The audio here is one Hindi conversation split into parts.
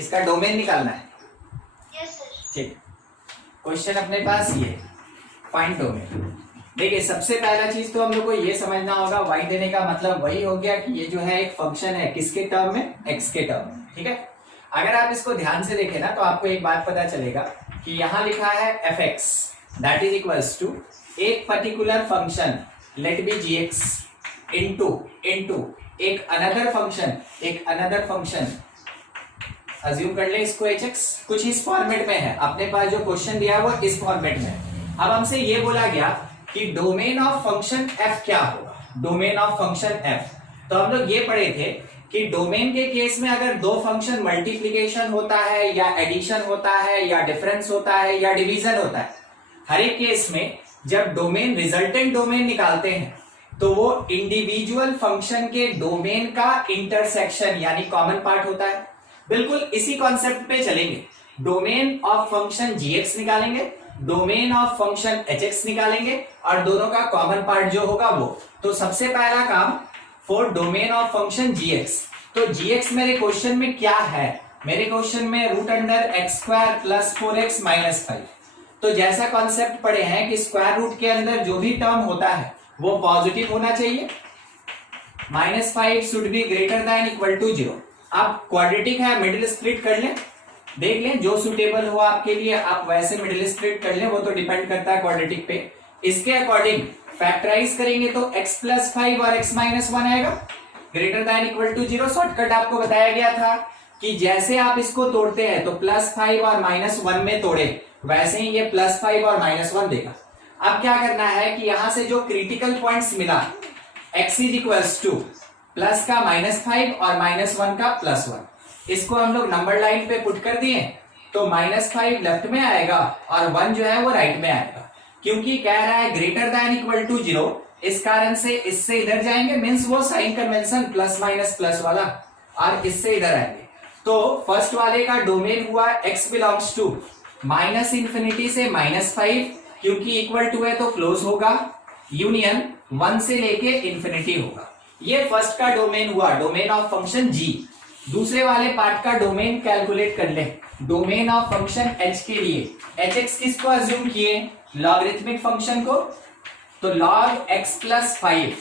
इसका डोमेन निकालना है। Yes sir. ठीक, क्वेश्चन अपने पास ये फाइंड डोमेन। देखिए सबसे पहला चीज तो हम लोग को ये समझना होगा, वाई देने का मतलब वही हो गया कि ये जो है एक फंक्शन है किसके टर्म में, एक्स के टर्म में। ठीक है, अगर आप इसको ध्यान से देखें ना तो आपको एक बात पता चलेगा कि यहाँ लिखा है f x that is equals to एक particular function let be g x into एक अनदर फंक्शन अज्यूम कर ले इसको एच एक्स, कुछ इस फॉर्मेट में है। अपने पास जो क्वेश्चन दिया है वो इस फॉर्मेट में है। अब हमसे ये बोला गया कि डोमेन ऑफ फंक्शन एफ क्या होगा, डोमेन ऑफ फंक्शन एफ। तो हम लोग ये पढ़े थे कि डोमेन के केस में अगर दो फंक्शन मल्टीप्लीकेशन होता है या एडिशन होता है या डिफरेंस होता है या डिवीजन होता है, हर एक केस में जब डोमेन रिजल्टेंट डोमेन निकालते हैं तो वो इंडिविजुअल फंक्शन के डोमेन का इंटरसेक्शन यानी कॉमन पार्ट होता है। बिल्कुल इसी कॉन्सेप्ट पे चलेंगे। डोमेन ऑफ फंक्शन gx निकालेंगे, डोमेन ऑफ फंक्शन hx निकालेंगे और दोनों का कॉमन पार्ट जो होगा वो। तो सबसे पहला काम for domain of function gx। तो gx मेरे क्वेश्चन में क्या है, मेरे क्वेश्चन में root under x square plus 4x minus 5। तो जैसा कॉन्सेप्ट पढ़े हैं कि स्क्वायर रूट के अंदर जो भी टर्म होता है वो पॉजिटिव होना चाहिए, -5 should be greater than equal to 0। आप क्वाड्रेटिक है, मिडिल स्प्लिट कर लें, देख लें जो सुटेबल हो आपके लिए, आप वैसे मिडिल स्प्लिट कर लें, वो तो डिपेंड करता है क्वाड्रेटिक पे। इसके अकॉर्डिंग फैक्टराइज करेंगे तो x प्लस 5 और x माइनस 1 आएगा greater than equal to 0। Shortcut आपको बताया गया था कि जैसे आप इसको तोड़ते हैं तो +5 और -1 में तोड़े, वैसे ही ये +5 और -1 देगा। अब क्या करना है कि यहां से जो क्रिटिकल पॉइंट्स मिला x is equals two plus का -5 और -1 का +1, इसको हम लोग नंबर लाइन पे पुट कर दिए तो -5 लेफ्ट में आएगा और 1 जो है वो राइट में आएगा। क्योंकि कह रहा है ग्रेटर देन इक्वल टू 0, इस कारण से इससे इधर जाएंगे, मीन्स वो sign convention plus minus plus वाला, और इससे इधर आएंगे। तो फर्स्ट वाले का डोमेन हुआ x बिलोंग्स टू -∞ से -5, क्योंकि इक्वल टू है तो क्लोज होगा, यूनियन 1 से लेके इंफिनिटी होगा। ये फर्स्ट का डोमेन हुआ, डोमेन ऑफ फंक्शन g। दूसरे वाले पार्ट का डोमेन कैलकुलेट कर ले। डोमेन ऑफ फंक्शन h के लिए hx किसको अज्यूम किए, लॉगरिथमिक फंक्शन को, तो log x प्लस 5।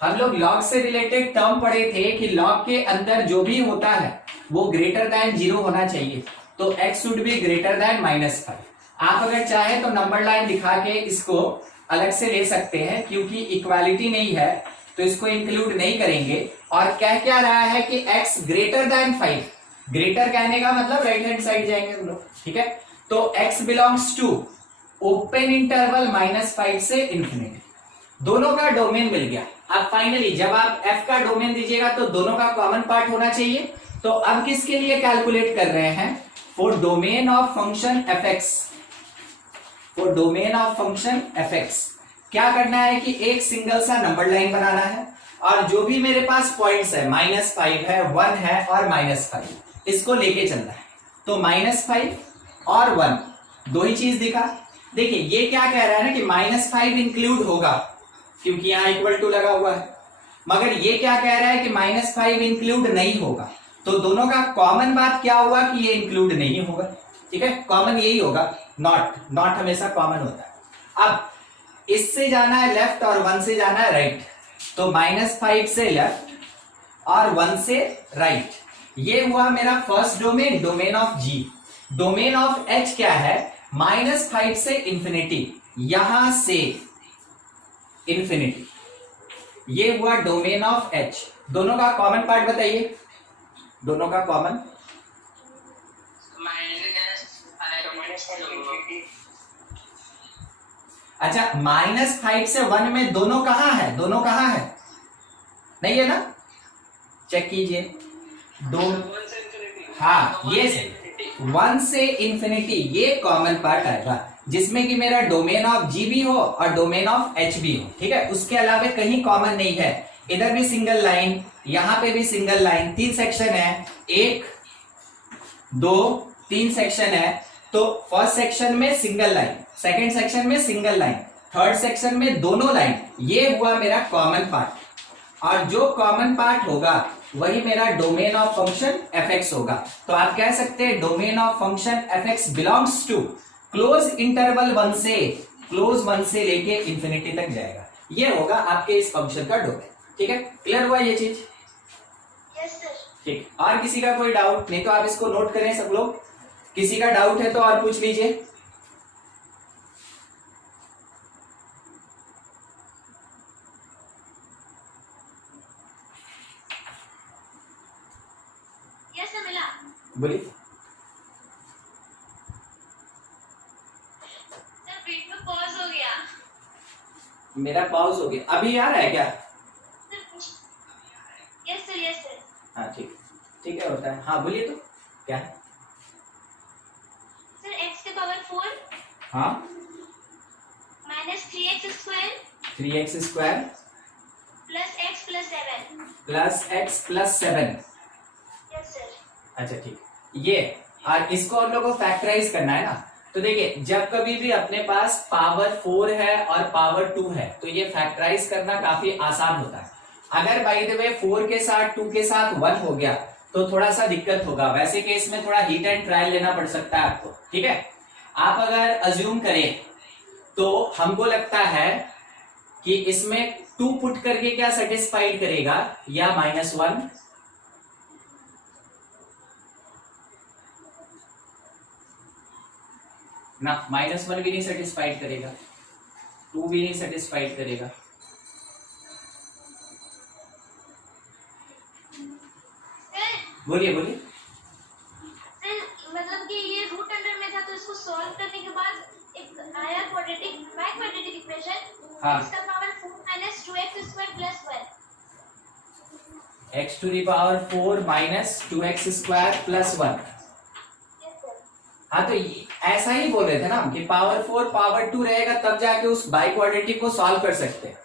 हम लोग log से रिलेटेड टर्म पढ़े थे कि log के अंदर जो भी होता है वो ग्रेटर देन 0 होना चाहिए, तो x should be greater then -5। आप अगर चाहे तो नंबर लाइन दिखा के इसको अलग से ले सकते हैं, क्योंकि इक्वालिटी नहीं है तो इसको इंक्लूड नहीं करेंगे। और कह क्या रहा है कि x ग्रेटर देन 5, ग्रेटर कहने का मतलब राइट हैंड साइड जाएंगे हम लोग। ठीक है, तो x belongs to open interval -5 से इंफिनिटी, दोनों का डोमेन मिल गया। अब फाइनली जब आप f का डोमेन दीजिएगा तो दोनों का कॉमन पार्ट होना चाहिए। तो अब किसके लिए कैलकुलेट कर रहे हैं, for domain of function fx, for domain of function fx क्या करना है कि एक सिंगल सा नंबर लाइन बनाना है, और जो भी मेरे पास पॉइंट्स है -5 है, 1 है और -5, इसको लेके चलना है। तो -5 और 1 दो ही चीज दिखा। देखिए ये क्या कह रहा है ना कि -5 इंक्लूड होगा, क्योंकि यहाँ इक्वल टू लगा हुआ है, मगर ये क्या कह रहा है कि -5 इंक्लूड नहीं होगा। तो दोनों का कॉमन बात क्या हुआ कि ये इंक्लूड नहीं होगा। ठीक है, कॉमन यही होगा, नॉट हमेशा कॉमन होता है। अब इससे जाना है लेफ्ट और 1 से जाना है राइट, तो -5 से लेफ्ट और 1 से राइट, ये हुआ मेरा first domain, domain of g। Domain of h क्या है, -5 से इंफिनिटी, यहां से इंफिनिटी, ये हुआ डोमेन ऑफ h। दोनों का कॉमन पार्ट बताइए, दोनों का कॉमन अच्छा -5 से 1 में दोनों कहां है, दोनों कहां है, नहीं है ना, चेक कीजिए। हाँ ये 1 से इंफिनिटी, ये कॉमन पार्ट आएगा जिसमें कि मेरा डोमेन ऑफ g भी हो और डोमेन ऑफ h भी हो। ठीक है, उसके अलावा कहीं कॉमन नहीं है। इधर भी सिंगल लाइन, यहां पे भी सिंगल लाइन, 3 सेक्शन है, 1 2 3 सेक्शन है। तो फर्स्ट सेक्शन में सिंगल लाइन, सेकंड सेक्शन में सिंगल लाइन, थर्ड सेक्शन में दोनों लाइन, ये हुआ मेरा कॉमन पार्ट। और जो कॉमन पार्ट होगा वही मेरा domain of function f x होगा। तो आप कह सकते हैं domain of function f x belongs to close interval close one से लेके इंफिनिटी तक जाएगा। ये होगा आपके इस फंक्शन का डोमेन। ठीक है, क्लियर हुआ ये चीज? Yes sir. ठीक, और किसी का कोई डाउट? नहीं तो आप इसको नोट करें सब लोग, किसी का डाउट है तो और पूछ लीजिए। यस सर मिला। बोलिए। सर बीच में पॉज हो गया। मेरा पॉज हो गया, अभी आ रहा है क्या? Yes sir yes sir. हाँ ठीक, ठीक है, होता है। हाँ बोलिए, तो क्या है? सर x के पावर 4 हाँ minus 3x square 3x square plus x plus 7। Plus x plus 7। Yes sir. अच्छा ठीक, ये और इसको हम लोग को फैक्टराइज करना है ना। तो देखिए, जब कभी भी अपने पास पावर 4 है और पावर 2 है तो ये फैक्टराइज करना काफी आसान होता है। अगर बाय द वे 4 के साथ 2 के साथ 1 हो गया तो थोड़ा सा दिक्कत होगा। वैसे केस में थोड़ा हीट एंड ट्रायल लेना पड़ सकता है आपको। ठीक है, आप अगर अज्यूम करें तो हमको लगता है कि इसमें 2 पुट करके क्या सेटिस्फाइड करेगा, या -1? ना, -1 भी नहीं सेटिस्फाइड करेगा, 2 भी नहीं सेटिस्फाइड करेगा। बोलिए बोलिए। सर मतलब कि ये रूट अंडर में था तो इसको सॉल्व करने के बाद एक आया क्वाड्रेटिक इक्वेशन। हाँ। x का power 4 minus 2x square plus 1। x to the power 4 minus 2x square plus 1। Yes sir. हाँ, तो ऐसा ही बोल रहे थे ना हम कि पावर 4 पावर 2 रहेगा तब जाके उस बाई क्वाड्रेटिक को सॉल्व कर सकते हैं।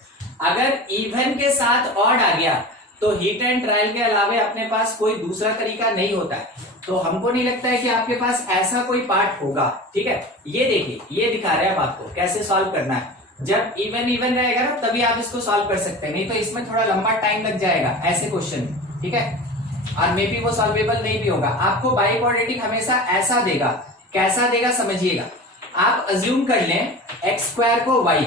अगर इवन के साथ ऑड आ गया तो हीट एंड ट्रायल के अलावा अपने पास कोई दूसरा तरीका नहीं होता है। तो हमको नहीं लगता है कि आपके पास ऐसा कोई पार्ट होगा। ठीक है, ये देखिए, ये दिखा रहे हैं आप आपको कैसे सॉल्व करना है। जब इवन रहेगा ना तभी आप इसको सॉल्व कर सकते हैं, नहीं तो इसमें थोड़ा लंबा टाइम लग जाएगा ऐसे क्वेश्चन में। ठीक है, और मे बी वो सॉल्वेबल नहीं भी होगा। आपको बाई क्वाड्रेटिक हमेशा ऐसा देगा, कैसा देगा समझिएगा। आप अज्यूम कर लें एक्स स्क्वायर को y,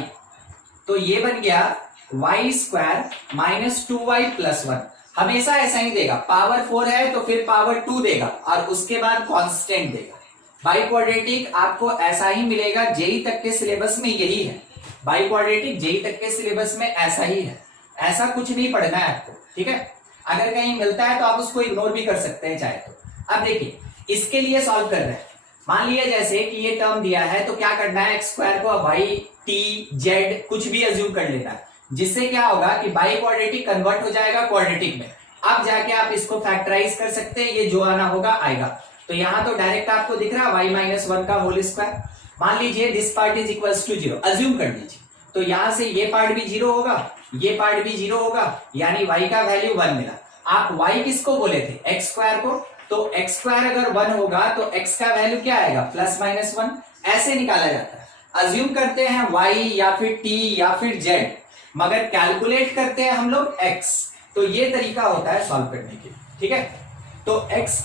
तो ये बन गया y square minus 2y plus 1। हमेशा ऐसा ही देगा। पावर 4 है तो फिर पावर 2 देगा और उसके बाद कांस्टेंट देगा। बाई क्वाड्रेटिक आपको ऐसा ही मिलेगा, जेई तक के सिलेबस में यही है। बाई क्वाड्रेटिक जेई तक के सिलेबस में ऐसा ही है, ऐसा कुछ नहीं पढ़ना है आपको। ठीक है, अगर कहीं मिलता है तो आप उसको इग्नोर भी कर सकते हैं चाहे तो। अब देखिए, इसके लिए सॉल्व कर रहे हैं। मान लिया जैसे कि ये टर्म दिया है तो क्या करना है, एक्स स्क्वायर को वाई टी जेड कुछ भी अज्यूम कर लेना है, जिससे क्या होगा कि बाई क्वाड्रेटिक कन्वर्ट हो जाएगा क्वाड्रेटिक में। अब जाके आप इसको फैक्टराइज कर सकते हैं, ये जो आना होगा आएगा। तो यहां तो डायरेक्ट आपको दिख रहा है y माइनस 1 का होल स्क्वायर। मान लीजिए this part is equals to 0, assume कर लीजिए। तो यहां से ये पार्ट भी 0 होगा, ये पार्ट भी 0 होगा, यानी y का वैल्यू 1 मिला। आप y किसको बोले थे, एक्स स्क्वायर को। तो एक्स स्क्वायर अगर 1 होगा तो x का वैल्यू क्या आएगा, प्लस माइनस 1। ऐसे निकाला जाता है। अज्यूम करते हैं y या फिर t या फिर z, मगर कैलकुलेट करते हैं हम लोग x। तो ये तरीका होता है सॉल्व करने के। ठीक है, तो x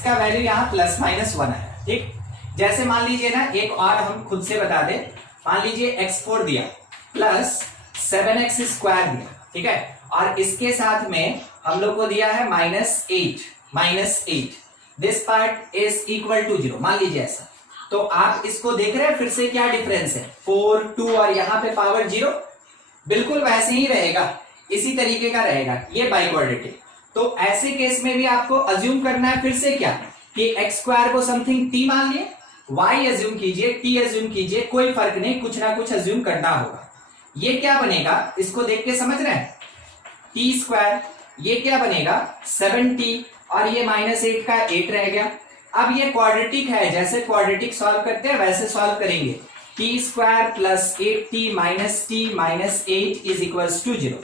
का वैल्यू यहाँ प्लस माइनस 1 है। ठीक, जैसे मान लीजिए ना, एक और हम खुद से बता दें। मान लीजिए x4 दिया प्लस 7x स्क्वायर दिया। ठीक है, और इसके साथ में हम लोग को दिया है -8। This part is equal to 0, मान लीजिए ऐसा। तो आप इसको देख रहे हैं फिर से क्या डिफरेंस है, 4 2 और यहाँ पे पावर 0 बिल्कुल वैसे ही रहेगा, इसी तरीके का रहेगा ये बाई क्वाड्रेटिक। तो ऐसे केस में भी आपको अज्यूम करना है फिर से क्या, कि एक्स स्क्वायर को समथिंग टी मान लिए, वाई अज्यूम कीजिए, टी अज्यूम कीजिए, कोई फर्क नहीं, कुछ ना कुछ अज्यूम करना होगा। ये क्या बनेगा, इसको देख के समझ रहे हैं, टी स्क्वायर, ये क्या बनेगा 7t, और ये -8 का 8 रह गया। अब ये क्वाड्रेटिक है, जैसे क्वाड्रेटिक सॉल्व करते हैं वैसे सॉल्व करेंगे। T square plus 8t minus t minus 8 is equals to 0।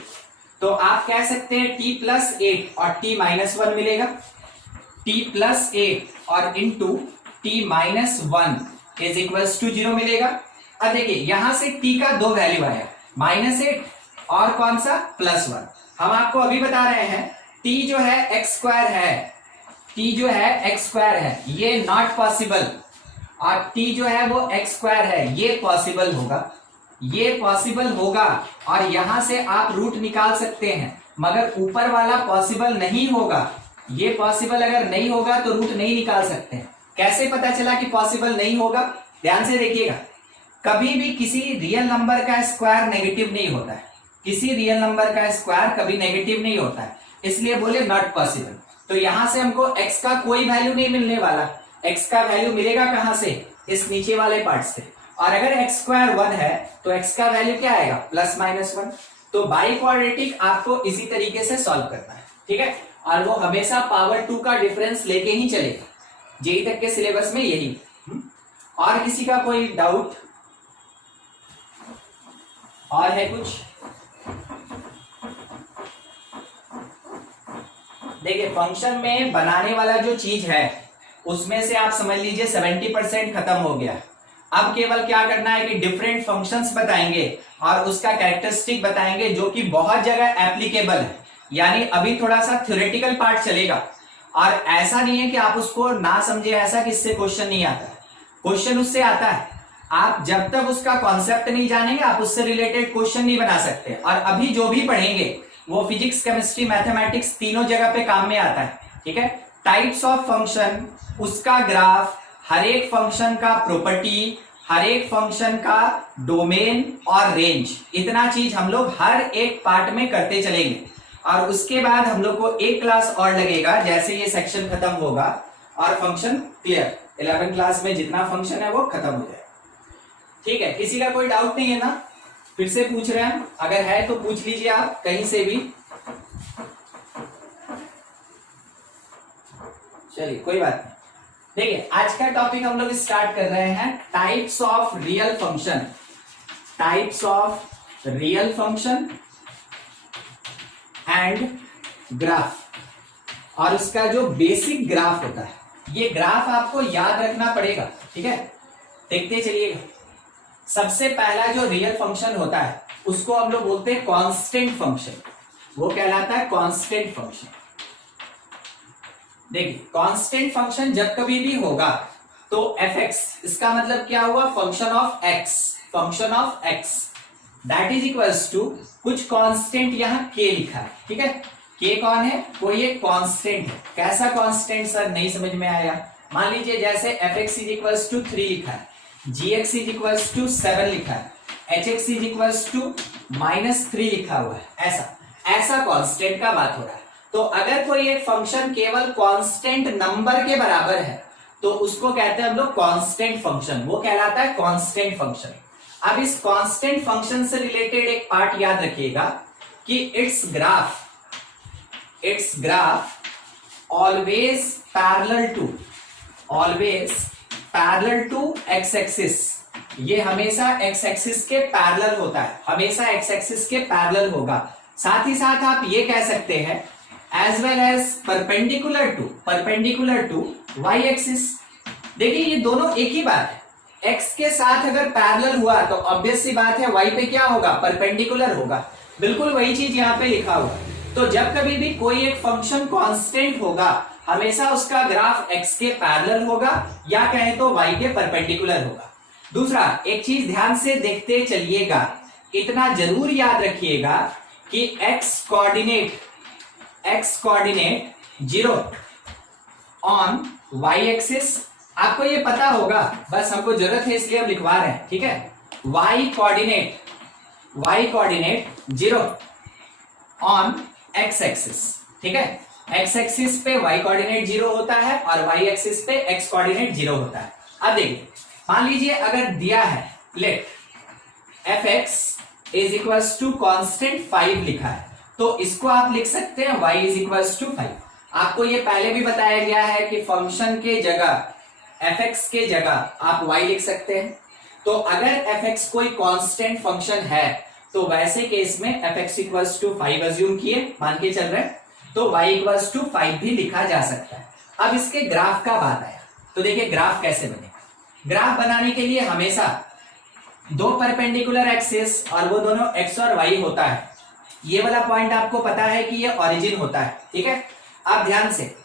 तो आप कह सकते हैं t प्लस 8 और t माइनस 1 मिलेगा, t प्लस 8 और into t minus 1 is equals to 0 मिलेगा। अब देखिए यहां से t का 2 वैल्यू आया, -8 और कौन सा, +1। हम आपको अभी बता रहे हैं t जो है एक्स स्क्वायर है, t जो है एक्स स्क्वायर है, ये नॉट पॉसिबल, और t जो है वो एक्स स्क्वायर है, ये पॉसिबल होगा, ये पॉसिबल होगा, और यहां से आप रूट निकाल सकते हैं, मगर ऊपर वाला पॉसिबल नहीं होगा। ये पॉसिबल अगर नहीं होगा तो रूट नहीं निकाल सकते। कैसे पता चला कि पॉसिबल नहीं होगा? ध्यान से देखिएगा, कभी भी किसी रियल नंबर का स्क्वायर नेगेटिव नहीं होता है, किसी रियल नंबर का स्क्वायर कभी नेगेटिव नहीं होता है, इसलिए बोले नॉट पॉसिबल। तो यहां से हमको x का कोई वैल्यू नहीं मिलने वाला, x का वैल्यू मिलेगा कहां से? इस नीचे वाले पार्ट से। और अगर x स्क्वायर 1 है तो x का वैल्यू क्या आएगा? +-1। तो बाई क्वाड्रेटिक आपको इसी तरीके से सॉल्व करना है, ठीक है, और वो हमेशा पावर 2 का डिफरेंस लेके ही चलेगा, जेई तक के सिलेबस में यही। और किसी का कोई डाउट और है कुछ? देखिए, फंक्शन में बनाने वाला जो चीज है उसमें से आप समझ लीजिए 70% खत्म हो गया। अब केवल क्या करना है कि डिफरेंट फंक्शंस बताएंगे और उसका कैरेक्टरिस्टिक बताएंगे जो कि बहुत जगह एप्लीकेबल है, यानी अभी थोड़ा सा थ्योरेटिकल पार्ट चलेगा। और ऐसा नहीं है कि आप उसको ना समझे, ऐसा कि इससे क्वेश्चन नहीं आता है, क्वेश्चन उससे आता है। आप जब तक उसका कॉन्सेप्ट नहीं जानेंगे आप उससे रिलेटेड क्वेश्चन नहीं बना सकते। और अभी जो भी पढ़ेंगे वो फिजिक्स, केमिस्ट्री, मैथमेटिक्स तीनों जगह पे काम में आता है, ठीक है। टाइप्स ऑफ फंक्शन, उसका ग्राफ, हर एक फंक्शन का प्रॉपर्टी, हर एक फंक्शन का डोमेन और रेंज, इतना चीज हम लोग हर एक पार्ट में करते चलेंगे। और उसके बाद हम लोग को एक क्लास और लगेगा, जैसे ये सेक्शन खत्म होगा और फंक्शन क्लियर, 11th क्लास में जितना फंक्शन है वो खत्म हो जाएगा, ठीक है। किसी का कोई डाउट नहीं है ना? फिर से पूछ रहे हैं, अगर है तो पूछ लीजिए आप कहीं से भी। चलिए, कोई बात नहीं। देखिए, आज का टॉपिक हम लोग स्टार्ट कर रहे हैं types of real function, types of real function and graph. और उसका जो बेसिक ग्राफ होता है, ये ग्राफ आपको याद रखना पड़ेगा, ठीक है। देखते चलिएगा। सबसे पहला जो रियल फंक्शन होता है उसको हम लोग बोलते हैं कांस्टेंट फंक्शन, वो कहलाता है कांस्टेंट फंक्शन। देखिए, कांस्टेंट फंक्शन जब कभी भी होगा तो fx, इसका मतलब क्या हुआ? Function of x, function of x that is equals to कुछ कांस्टेंट, यहां k लिखा है, ठीक है। k कौन है? कोई एक कांस्टेंट है। कैसा कांस्टेंट सर, नहीं समझ में आया? मान लीजिए जैसे fx इज इक्वल्स टू 3 लिखा है, gx इज इक्वल्स टू 7 लिखा है, hx इज इक्वल्स टू -3 लिखा हुआ है, ऐसा कांस्टेंट का बात हो रहा है। तो अगर कोई एक फंक्शन केवल कांस्टेंट नंबर के बराबर है तो उसको कहते हैं हम लोग कांस्टेंट फंक्शन, वो कहलाता है कांस्टेंट फंक्शन। अब इस कांस्टेंट फंक्शन से रिलेटेड एक पार्ट याद रखिएगा कि its graph always parallel to x axis. ये हमेशा एक्स एक्सिस के पैरेलल होता है, हमेशा एक्स एक्सिस के पैरेलल होगा। साथ ही साथ आप ये कह सकते हैं as well as perpendicular to y axis. देखिए, ये दोनों एक ही बात है। एक्स के साथ अगर पैरेलल हुआ तो ऑब्वियस सी बात है वाई पे क्या होगा? परपेंडिकुलर होगा। बिल्कुल वही चीज यहाँ पे लिखा हुआ है। तो जब कभी भी कोई एक फंक्शन कांस्टेंट होगा हमेशा उसका ग्राफ x के पैरेलल होगा, या कहें तो y के परपेंडिकुलर होगा। दूसरा एक चीज ध्यान से देखते चलिएगा, इतना जरूर याद रखिएगा कि x coordinate 0 on y axis. आपको ये पता होगा, बस हमको जरूरत है इसलिए हम लिखवा रहे हैं, ठीक है। y coordinate 0 on x axis, ठीक है। x एक्सिस पे y कोऑर्डिनेट 0 होता है और y एक्सिस पे x कोऑर्डिनेट 0 होता है। अब देखिए, मान लीजिए अगर दिया है let fx is equals to constant 5 लिखा है, तो इसको आप लिख सकते हैं y इज इक्वल्स टू 5। आपको ये पहले भी बताया गया है कि फंक्शन के जगह fx के जगह आप y लिख सकते हैं। तो अगर fx कोई कांस्टेंट फंक्शन है तो वैसे केस में fx इक्वल्स टू 5 अज्यूम किए, मान के चल रहे हैं, तो y इक्वल्स टू 5 भी लिखा जा सकता है। अब इसके ग्राफ का बात आया, तो देखिए ग्राफ कैसे बनेगा। ग्राफ बनाने के लिए हमेशा दो परपेंडिकुलर एक्सिस और वो दोनों x और y होता है, ये वाला पॉइंट आपको पता है कि ये ओरिजिन होता है, ठीक है। अब ध्यान से,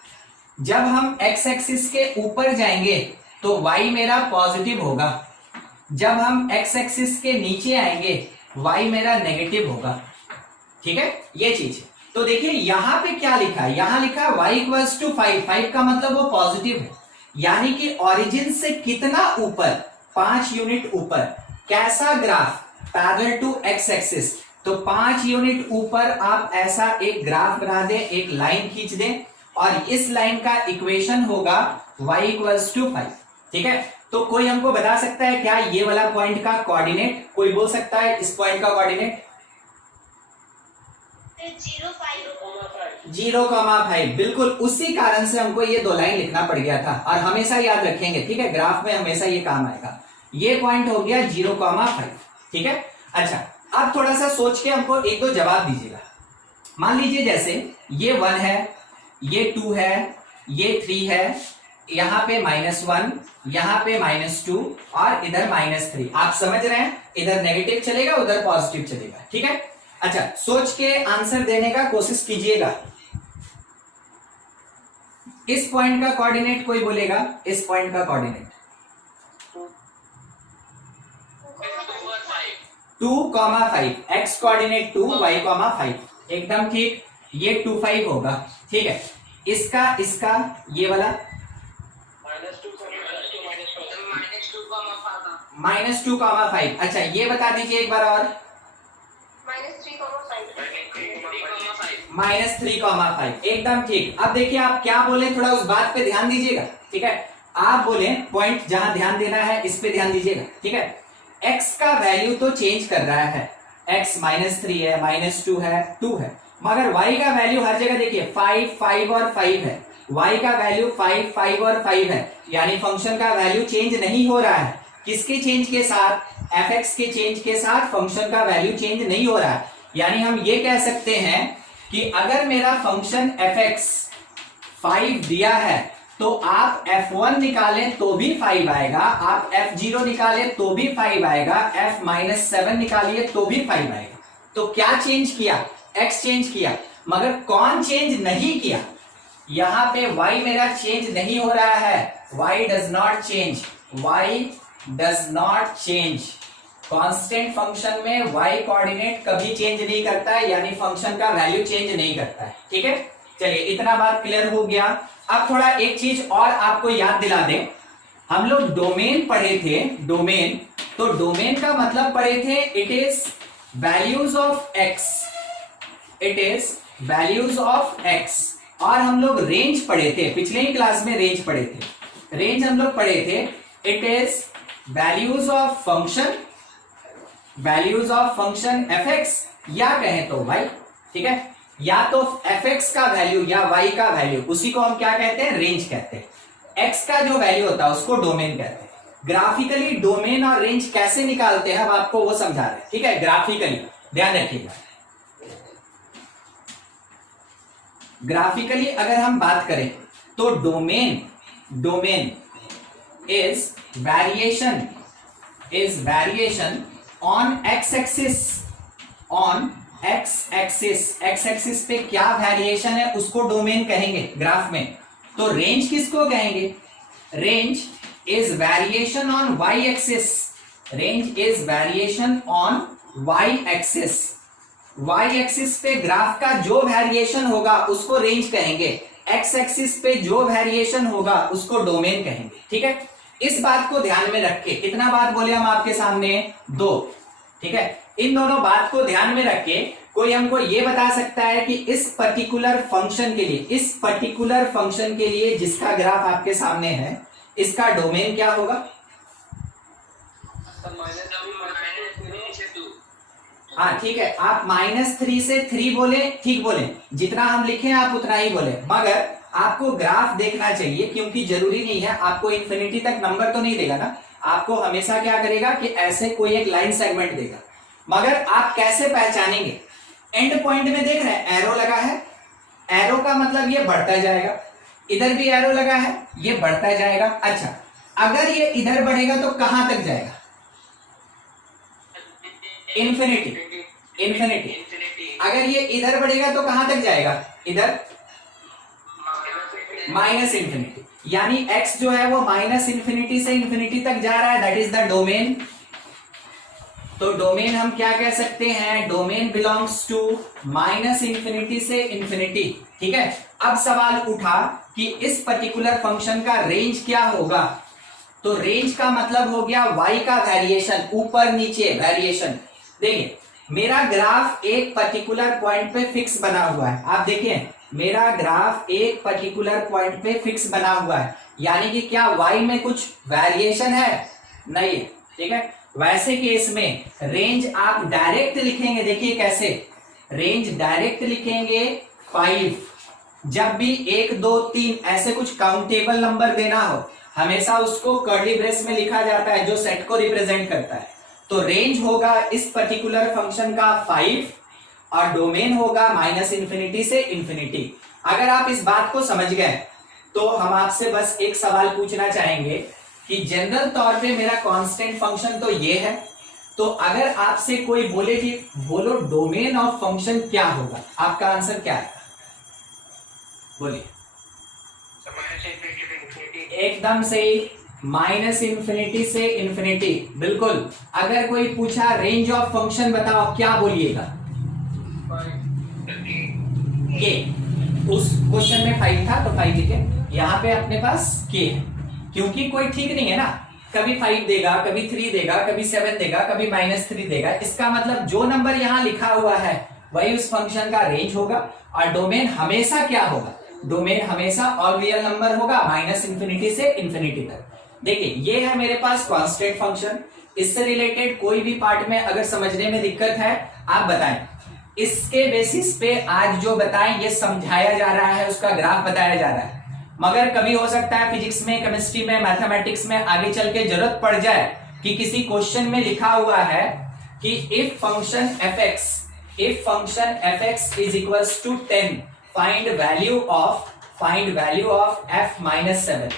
जब हम एक्स एक्सिस के ऊपर जाएंगे तो y मेरा पॉजिटिव होगा, जब हम एक्स एक्सिस के नीचे आएंगे y मेरा नेगेटिव होगा, ठीक है, ये चीज। तो देखिए यहां पे क्या लिखा है, यहां लिखा है y इक्वल्स टू 5, 5 का मतलब वो पॉजिटिव है, यानी कि ओरिजिन से कितना ऊपर, 5 यूनिट ऊपर। कैसा graph, parallel to x axis, तो 5 यूनिट ऊपर आप ऐसा एक ग्राफ बना दें, एक लाइन खींच दें, और इस लाइन का इक्वेशन होगा y इक्वल्स टू 5, ठीक है। तो कोई हमको बता सकता है क्या ये वाला पॉइंट का कोऑर्डिनेट, कोई बोल सकता है इस पॉइंट का कोऑर्डिनेट? 0,5, बिल्कुल उसी कारण से हमको ये 2 लाइन लिखना पड़ गया था, और हमेशा याद रखेंगे, ठीक है, ग्राफ में हमेशा ये काम आएगा। ये पॉइंट हो गया 0,5, ठीक है। अच्छा, अब थोड़ा सा सोच के हमको 1-2 जवाब दीजिएगा। मान लीजिए जैसे ये 1 है, ये 2 है, ये 3 है, यहां पे -1, यहां पे -2 और इधर -3। आप समझ रहे हैं, इधर नेगेटिव चलेगा, उधर पॉजिटिव चलेगा, ठीक है। अच्छा, सोच के आंसर देने का कोशिश कीजिएगा। इस पॉइंट का कोऑर्डिनेट कोई बोलेगा, इस पॉइंट का कोऑर्डिनेट 2,5, x कोऑर्डिनेट 2, y, 5, एकदम ठीक, ये 2,5 होगा, ठीक है। इसका ये वाला -2,5। अच्छा, ये बता दीजिए एक बार और, -3,5, एकदम ठीक। अब देखिए आप क्या बोले, थोड़ा उस बात पे ध्यान दीजिएगा, ठीक है। आप बोले पॉइंट जहां ध्यान देना है इस पे ध्यान दीजिएगा, ठीक है। x का वैल्यू तो चेंज कर रहा है, x -3 है, -2 है, 2 है, मगर y का वैल्यू हर जगह देखिए 5, 5 और 5 है, y का वैल्यू 5, 5 और 5 है, यानी फंक्शन का वैल्यू चेंज नहीं हो रहा है। किसके चेंज के साथ? fx के चेंज के साथ फंक्शन का वैल्यू चेंज नहीं हो रहा है। यानी हम ये कह सकते हैं कि अगर मेरा फंक्शन fx 5 दिया है तो आप f1 निकालें तो भी 5 आएगा, आप f0 निकालें तो भी 5 आएगा, f-7 निकालिए तो भी 5 आएगा। तो क्या चेंज किया? x चेंज किया, मगर कौन चेंज नहीं किया? यहां पे y मेरा चेंज नहीं हो रहा है, y does not change, y does not change. Constant function में y कोऑर्डिनेट कभी चेंज नहीं करता है, यानी फंक्शन का वैल्यू चेंज नहीं करता है, ठीक है। चलिए इतना बात क्लियर हो गया। अब थोड़ा एक चीज और आपको याद दिला दें, हम लोग डोमेन पढ़े थे, डोमेन, तो डोमेन का मतलब पढ़े थे it is values of x, it is values of x। और हम लोग रेंज पढ़े थे, पिछले ही क्लास में रेंज पढ़े थे, रेंज हम लोग पढ़े थे it is values of function, values of function fx या कहें तो y, ठीक है, या तो fx का वैल्यू या y का वैल्यू, उसी को हम क्या कहते हैं? रेंज कहते हैं। x का जो वैल्यू होता है उसको डोमेन कहते हैं। ग्राफिकली डोमेन और रेंज कैसे निकालते हैं हम आपको वो समझा रहे हैं, ठीक है, ग्राफिकली ध्यान रखिएगा। ग्राफिकली अगर हम बात करें तो domain, domain is variation, is variation on x axis, on x axis, x axis पे क्या वेरिएशन है उसको डोमेन कहेंगे ग्राफ में। तो रेंज किसको कहेंगे? Range is variation on y axis, range is variation on y axis. y axis पे ग्राफ का जो वेरिएशन होगा उसको रेंज कहेंगे, x एक्सिस पे जो वेरिएशन होगा उसको डोमेन कहेंगे, ठीक है। इस बात को ध्यान में रख के, कितना बात बोले हम आपके सामने? 2, ठीक है। इन दोनों बात को ध्यान में रख के कोई हमको ये बता सकता है कि इस पर्टिकुलर फंक्शन के लिए, इस पर्टिकुलर फंक्शन के लिए जिसका ग्राफ आपके सामने है, इसका डोमेन क्या होगा? हाँ ठीक है, आप -3 से 3 बोले, ठीक बोले, जितना हम लिखे आप उतना ही बोले, मगर आपको ग्राफ देखना चाहिए, क्योंकि जरूरी नहीं है आपको इन्फिनिटी तक नंबर तो नहीं देगा ना, आपको हमेशा क्या करेगा कि ऐसे कोई एक लाइन सेगमेंट देगा। मगर आप कैसे पहचानेंगे? एंड पॉइंट में देख रहे हैं एरो लगा है, एरो का मतलब ये बढ़ता जाएगा, इधर भी एरो लगा है, ये बढ़ता जाएगा। अच्छा, अगर ये इधर बढ़ेगा तो कहां तक जाएगा? Infinity, infinity. अगर ये इधर बढ़ेगा तो कहां तक जाएगा, इधर माइनस इंफिनिटी, यानी x जो है वो माइनस इंफिनिटी से इंफिनिटी तक जा रहा है, दैट इज द डोमेन। तो डोमेन हम क्या कह सकते हैं, domain belongs to minus infinity से इंफिनिटी। ठीक है, अब सवाल उठा कि इस पर्टिकुलर फंक्शन का रेंज क्या होगा। तो रेंज का मतलब हो गया y का वेरिएशन, ऊपर नीचे वेरिएशन। देखिए मेरा ग्राफ एक पर्टिकुलर पॉइंट पे फिक्स बना हुआ है, आप देखिए मेरा ग्राफ एक पर्टिकुलर पॉइंट पे फिक्स बना हुआ है, यानी कि क्या y में कुछ वेरिएशन है, नहीं। ठीक है, वैसे केस में रेंज आप डायरेक्ट लिखेंगे, देखिए कैसे रेंज डायरेक्ट लिखेंगे 5। जब भी 1 2 3 ऐसे कुछ काउंटेबल नंबर देना हो हमेशा उसको कर्ली ब्रेस में लिखा जाता है जो सेट को रिप्रेजेंट करता है। तो रेंज होगा इस पर्टिकुलर फंक्शन का 5 और डोमेन होगा माइनस इंफिनिटी से इंफिनिटी। अगर आप इस बात को समझ गए तो हम आपसे बस एक सवाल पूछना चाहेंगे कि जनरल तौर पे मेरा कांस्टेंट फंक्शन तो ये है, तो अगर आपसे कोई बोले कि बोलो डोमेन ऑफ फंक्शन क्या होगा, आपका आंसर क्या है, बोलिए। एकदम सही, माइनस इंफिनिटी से इंफिनिटी, बिल्कुल। अगर कोई पूछा रेंज ऑफ फंक्शन बताओ, क्या बोलिएगा, के। उस क्वेश्चन में 5 था तो 5 लिखे, यहाँ पे अपने पास के है, क्योंकि कोई ठीक नहीं है ना, कभी 5 देगा, कभी 3 देगा, कभी 7 देगा, कभी -3 देगा। इसका मतलब जो नंबर यहाँ लिखा हुआ है वही उस फंक्शन का रेंज होगा। और डोमेन हमेशा क्या होगा, डोमेन हमेशा ऑल रियल नंबर होगा माइनस इंफिनिटी से इंफिनिटी तक। देखिए ये है मेरे पास कांस्टेंट फंक्शन। इससे रिलेटेड कोई भी पार्ट में अगर समझने में दिक्कत है आप बताएं, इसके बेसिस पे आज जो बताएं ये समझाया जा रहा है, उसका ग्राफ बताया जा रहा है। मगर कभी हो सकता है फिजिक्स में, केमिस्ट्री में, मैथमेटिक्स में आगे चल के जरूरत पड़ जाए कि किसी क्वेश्चन में लिखा हुआ है कि if function fx is equals to 10 find value of f minus 7।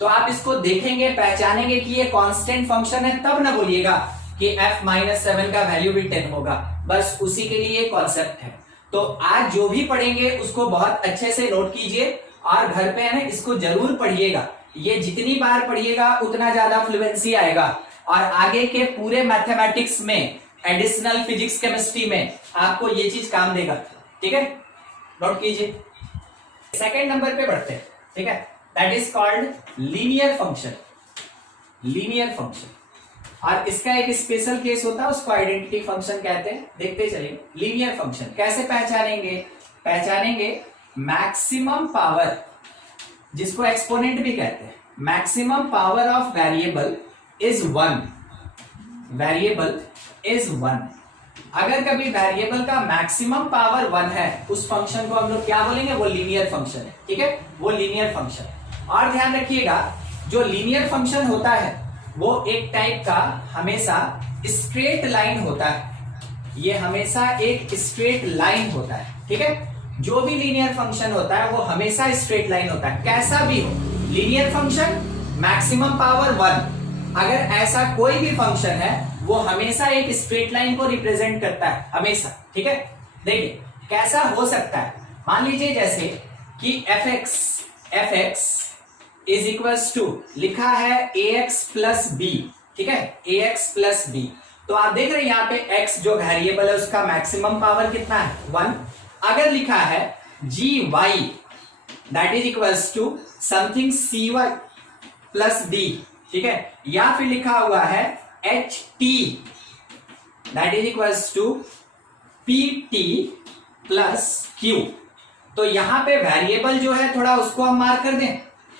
तो आप इसको देखेंगे, पहचानेंगे कि ये कांस्टेंट फंक्शन है, तब ना बोलिएगा कि f माइनस 7 का वैल्यू भी 10 होगा। बस उसी के लिए कॉन्सेप्ट है। तो आज जो भी पढ़ेंगे उसको बहुत अच्छे से नोट कीजिए और घर पे है ना इसको जरूर पढ़िएगा। ये जितनी बार पढ़िएगा उतना ज्यादा फ्लुएंसी आएगा और आगे के पूरे मैथमेटिक्स में, एडिशनल फिजिक्स, केमिस्ट्री में आपको ये चीज काम देगा। ठीक है, नोट कीजिए। सेकेंड नंबर पे बढ़ते हैं। ठीक है, that is called linear function. Linear function, और इसका एक स्पेशल केस होता है, उसको आइडेंटिटी फंक्शन कहते हैं। देखते चलिए लीनियर फंक्शन कैसे पहचानेंगे मैक्सिमम पावर, जिसको एक्सपोनेंट भी कहते हैं, maximum power of variable is 1। अगर कभी वेरिएबल का मैक्सिमम पावर 1 है उस फंक्शन को हम लोग क्या बोलेंगे, वो लीनियर फंक्शन है। ठीक है, वो लीनियर फंक्शन। और ध्यान रखिएगा जो लीनियर फंक्शन होता है वो एक टाइप का हमेशा स्ट्रेट लाइन होता है। ये हमेशा एक स्ट्रेट लाइन होता है। ठीक है, जो भी लीनियर फंक्शन होता है वो हमेशा स्ट्रेट लाइन होता है, कैसा भी हो। लीनियर फंक्शन मैक्सिमम पावर 1, अगर ऐसा कोई भी फंक्शन है वो हमेशा एक स्ट्रेट लाइन को रिप्रेजेंट करता है, हमेशा। ठीक है, देखिए कैसा हो सकता है। मान लीजिए जैसे कि fx इज इक्वल्स टू लिखा है ax प्लस बी। ठीक है, ax प्लस बी। तो आप देख रहे हैं यहाँ पे x जो वेरिएबल है उसका मैक्सिमम पावर कितना है, 1। अगर लिखा है gy that is equals to something cy plus d, ठीक है, या फिर लिखा हुआ है ht that is equals to pt plus q। तो यहां पे वेरिएबल जो है थोड़ा उसको हम मार्क कर दें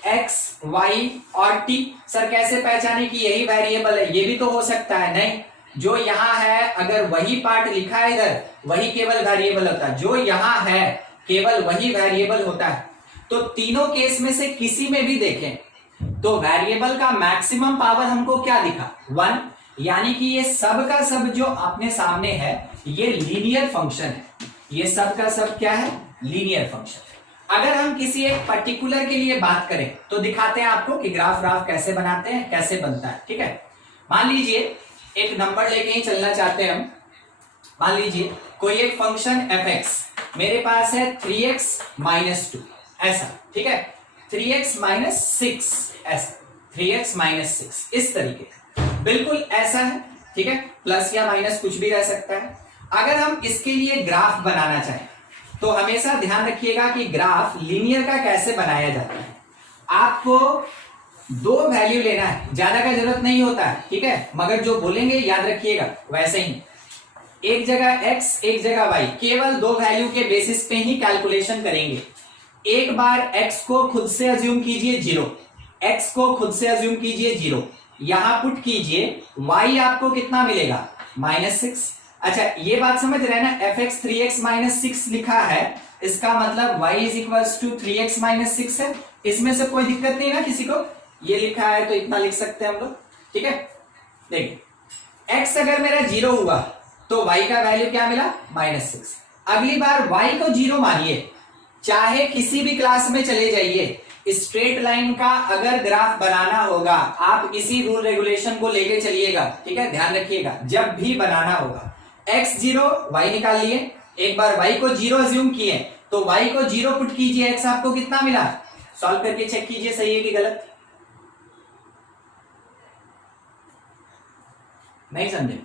x, y और t। सर कैसे पहचाने कि यही वेरिएबल है, ये भी तो हो सकता है। नहीं, जो यहां है अगर वही पार्ट लिखा है इधर वही केवल वेरिएबल होता है, जो यहां है केवल वही वेरिएबल होता है। तो तीनों केस में से किसी में भी देखें तो वेरिएबल का मैक्सिमम पावर हमको क्या दिखा, 1, यानी कि ये सब का सब जो अपने सामने है ये लीनियर फंक्शन है। ये सब का सब क्या है, लीनियर फंक्शन। अगर हम किसी एक पर्टिकुलर के लिए बात करें तो दिखाते हैं आपको कि ग्राफ कैसे बनाते हैं, कैसे बनता है। ठीक है, मान लीजिए एक नंबर लेके ही चलना चाहते हैं हम, मान लीजिए कोई एक फंक्शन fx मेरे पास है 3x माइनस 2 ऐसा, ठीक है, 3x माइनस 6 ऐसा, 3x माइनस 6 इस तरीके बिल्कुल ऐसा है, ठीक है, प्लस या माइनस कुछ भी रह सकता है। अगर हम इसके लिए ग्राफ बनाना चाहें तो हमेशा ध्यान रखिएगा कि ग्राफ लीनियर का कैसे बनाया जाता है। आपको दो वैल्यू लेना है, ज्यादा का जरूरत नहीं होता है, ठीक है, मगर जो बोलेंगे याद रखिएगा वैसे ही, एक जगह x एक जगह y, केवल दो वैल्यू के बेसिस पे ही कैलकुलेशन करेंगे। एक बार x को खुद से अज्यूम कीजिए 0, x को खुद से अज्यूम कीजिए 0, यहां पुट कीजिए, y आपको कितना मिलेगा -6। अच्छा ये बात समझ रहे हैं ना, fx 3x माइनस 6 लिखा है, इसका मतलब y is equals to 3x minus 6 है। इसमें से कोई दिक्कत नहीं ना किसी को, ये लिखा है तो इतना लिख सकते हैं हम लोग, ठीक है। देखिए x अगर मेरा 0 हुआ तो y का वैल्यू क्या मिला -6। अगली बार y को 0 मानिए, चाहे किसी भी क्लास में चले जाइए, स्ट्रेट लाइन का अगर ग्राफ बनाना होगा आप इसी रूल रेगुलेशन को लेके चलिएगा, ठीक है, ध्यान रखिएगा, जब भी बनाना होगा x 0 y निकाल लिए, एक बार y को 0 अज्यूम किए तो y को 0 पुट कीजिए, x आपको कितना मिला, सॉल्व करके चेक कीजिए सही है कि गलत। नहीं समझे,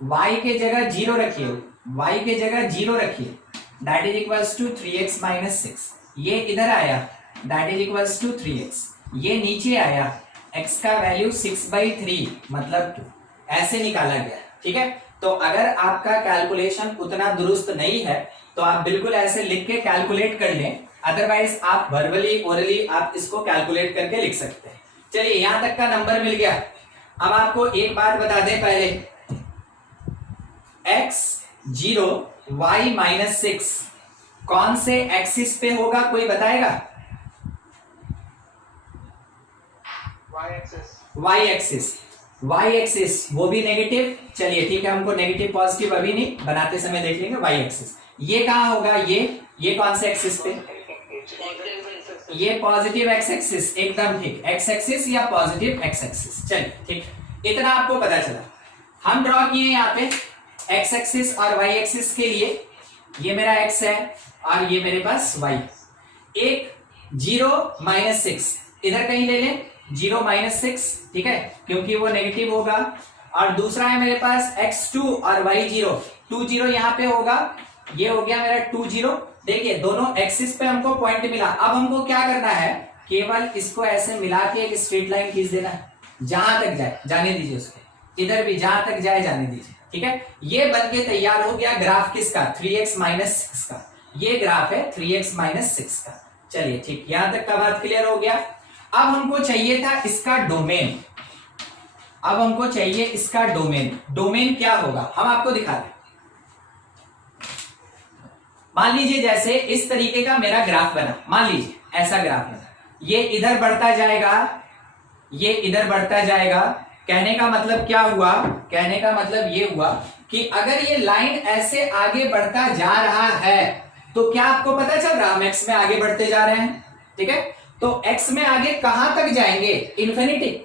y के जगह 0 रखिए, y के जगह 0 रखिए, that is equals to 3x minus 6, ये इधर आया that is equals to 3x, ये नीचे आया x का वैल्यू 6/3 मतलब 2, ऐसे निकाला गया, ठीक है। तो अगर आपका कैलकुलेशन उतना दुरुस्त नहीं है तो आप बिल्कुल ऐसे लिख के कैलकुलेट कर लें, अदरवाइज आप वर्बली ओरली आप इसको कैलकुलेट करके लिख सकते हैं। चलिए यहां तक का नंबर मिल गया। अब आपको एक बात बता दें पहले, x 0 y माइनस 6 कौन से एक्सिस पे होगा, कोई बताएगा? y एक्सिस, y एक्सिस वो भी नेगेटिव, चलिए ठीक है, हमको नेगेटिव पॉजिटिव अभी नहीं, बनाते समय देख लेंगे। y एक्सिस ये कहां होगा, ये कौन से एक्सिस पे, ये पॉजिटिव x एक्सिस, एकदम ठीक, x एक्सिस या पॉजिटिव x एक्सिस। चलिए ठीक, इतना आपको पता चला। हम ड्रॉ किए यहाँ पे x एक्सिस और y एक्सिस के लिए, ये मेरा x है और ये मेरे पास y, एक 0 माइनस 6 इधर कहीं ले लें, 0 माइनस 6, ठीक है, क्योंकि वो नेगेटिव होगा, और दूसरा है मेरे पास x2 और y0, 2 0 यहाँ पे होगा, ये हो गया मेरा 2 0। देखिए दोनों एक्सिस पे हमको पॉइंट मिला। अब हमको क्या करना है, केवल इसको ऐसे मिला के एक स्ट्रेट लाइन खींच देना है, जहां तक जाए जाने दीजिए उसको, इधर भी जहां तक जाए जाने दीजिए, ठीक है। ये बन के तैयार हो गया ग्राफ किसका, 3x माइनस 6 का, ये ग्राफ है 3x माइनस 6 का। चलिए ठीक, यहां तक का बात क्लियर हो गया। अब हमको चाहिए था इसका डोमेन, अब हमको चाहिए इसका डोमेन। डोमेन क्या होगा हम आपको दिखा दें। मान लीजिए जैसे इस तरीके का मेरा ग्राफ बना, मान लीजिए ऐसा ग्राफ बना, ये इधर बढ़ता जाएगा, ये इधर बढ़ता जाएगा। कहने का मतलब क्या हुआ, कहने का मतलब ये हुआ कि अगर ये लाइन ऐसे आगे बढ़ता जा रहा है तो क्या आपको पता चल रहा हम x में आगे बढ़ते जा रहे हैं, ठीक है। तो x में आगे कहां तक जाएंगे, इन्फिनिटी।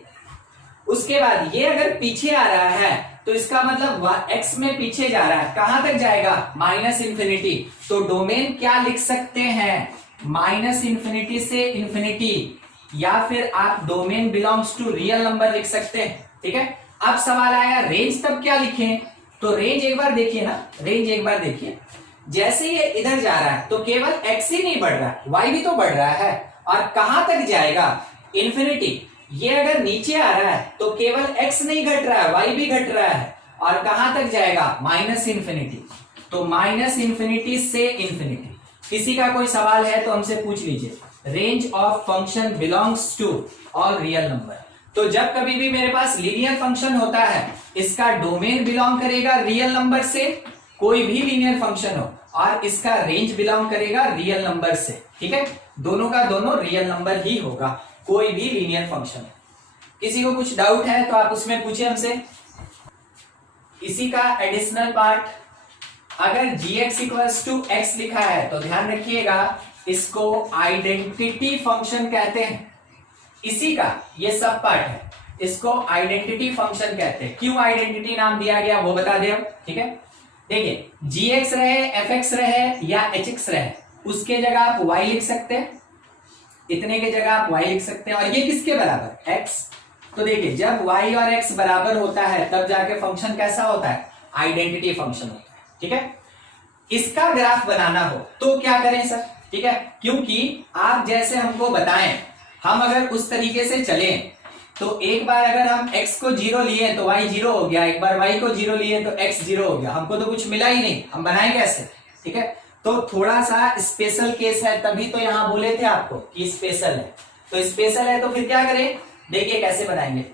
उसके बाद ये अगर पीछे आ रहा है तो इसका मतलब x में पीछे जा रहा है, कहां तक जाएगा, माइनस इन्फिनिटी। तो डोमेन क्या लिख सकते हैं, माइनस इन्फिनिटी से इन्फिनिटी, या फिर आप domain belongs to real number लिख सकते हैं, ठीक है। अब सवाल आया रेंज तब क्या लिखें, तो रेंज एक बार देखिए ना, रेंज एक बार देखिए, जैसे ये इधर जा रहा है तो केवल x ही नहीं बढ़ रहा है, y भी तो बढ़ रहा है, और कहां तक जाएगा, इन्फिनिटी। ये अगर नीचे आ रहा है तो केवल x नहीं घट रहा है, y भी घट रहा है, और कहां तक जाएगा, माइनस इन्फिनिटी। तो माइनस इन्फिनिटी से इन्फिनिटी। किसी का कोई सवाल है तो हमसे पूछ लीजिए। Range of function belongs to all real number. तो जब कभी भी मेरे पास लीनियर फंक्शन होता है, इसका डोमेन बिलोंग करेगा रियल नंबर से, कोई भी लीनियर फंक्शन हो, और इसका रेंज बिलोंग करेगा रियल नंबर से, ठीक है। दोनों का दोनों रियल नंबर ही होगा, कोई भी लीनियर फंक्शन। किसी को कुछ डाउट है तो आप उसमें पूछे हमसे। इसी का एडिशनल पार्ट, अगर gx इक्वल्स टू x लिखा है तो ध्यान रखिएगा इसको आइडेंटिटी फंक्शन कहते हैं। इसी का ये सब पार्ट है, इसको आइडेंटिटी फंक्शन कहते हैं। क्यों आइडेंटिटी नाम दिया गया वो बता दें हम, ठीक है। देखिए जी एक्स रहे, एफ एक्स रहे या एच एक्स रहे, उसके जगह आप y लिख सकते हैं, इतने के जगह आप y लिख सकते हैं। और ये किसके बराबर, x। तो देखिए जब y और x बराबर होता है तब जाके फंक्शन कैसा होता है, आइडेंटिटी फंक्शन होता है। ठीक है, इसका ग्राफ बनाना हो तो क्या करें सर, ठीक है, क्योंकि आप जैसे हमको बताएं, हम अगर उस तरीके से चलें तो एक बार अगर हम x को 0 लिए तो y 0 हो गया, एक बार y को 0 लिए तो x 0 हो गया, हमको तो कुछ मिला ही नहीं, हम बनाएंगे ऐसे। ठीक है, तो थोड़ा सा स्पेशल केस है, तभी तो यहां बोले थे आपको कि स्पेशल है। तो स्पेशल है तो फिर क्या करें, देखिए कैसे बनाएंगे।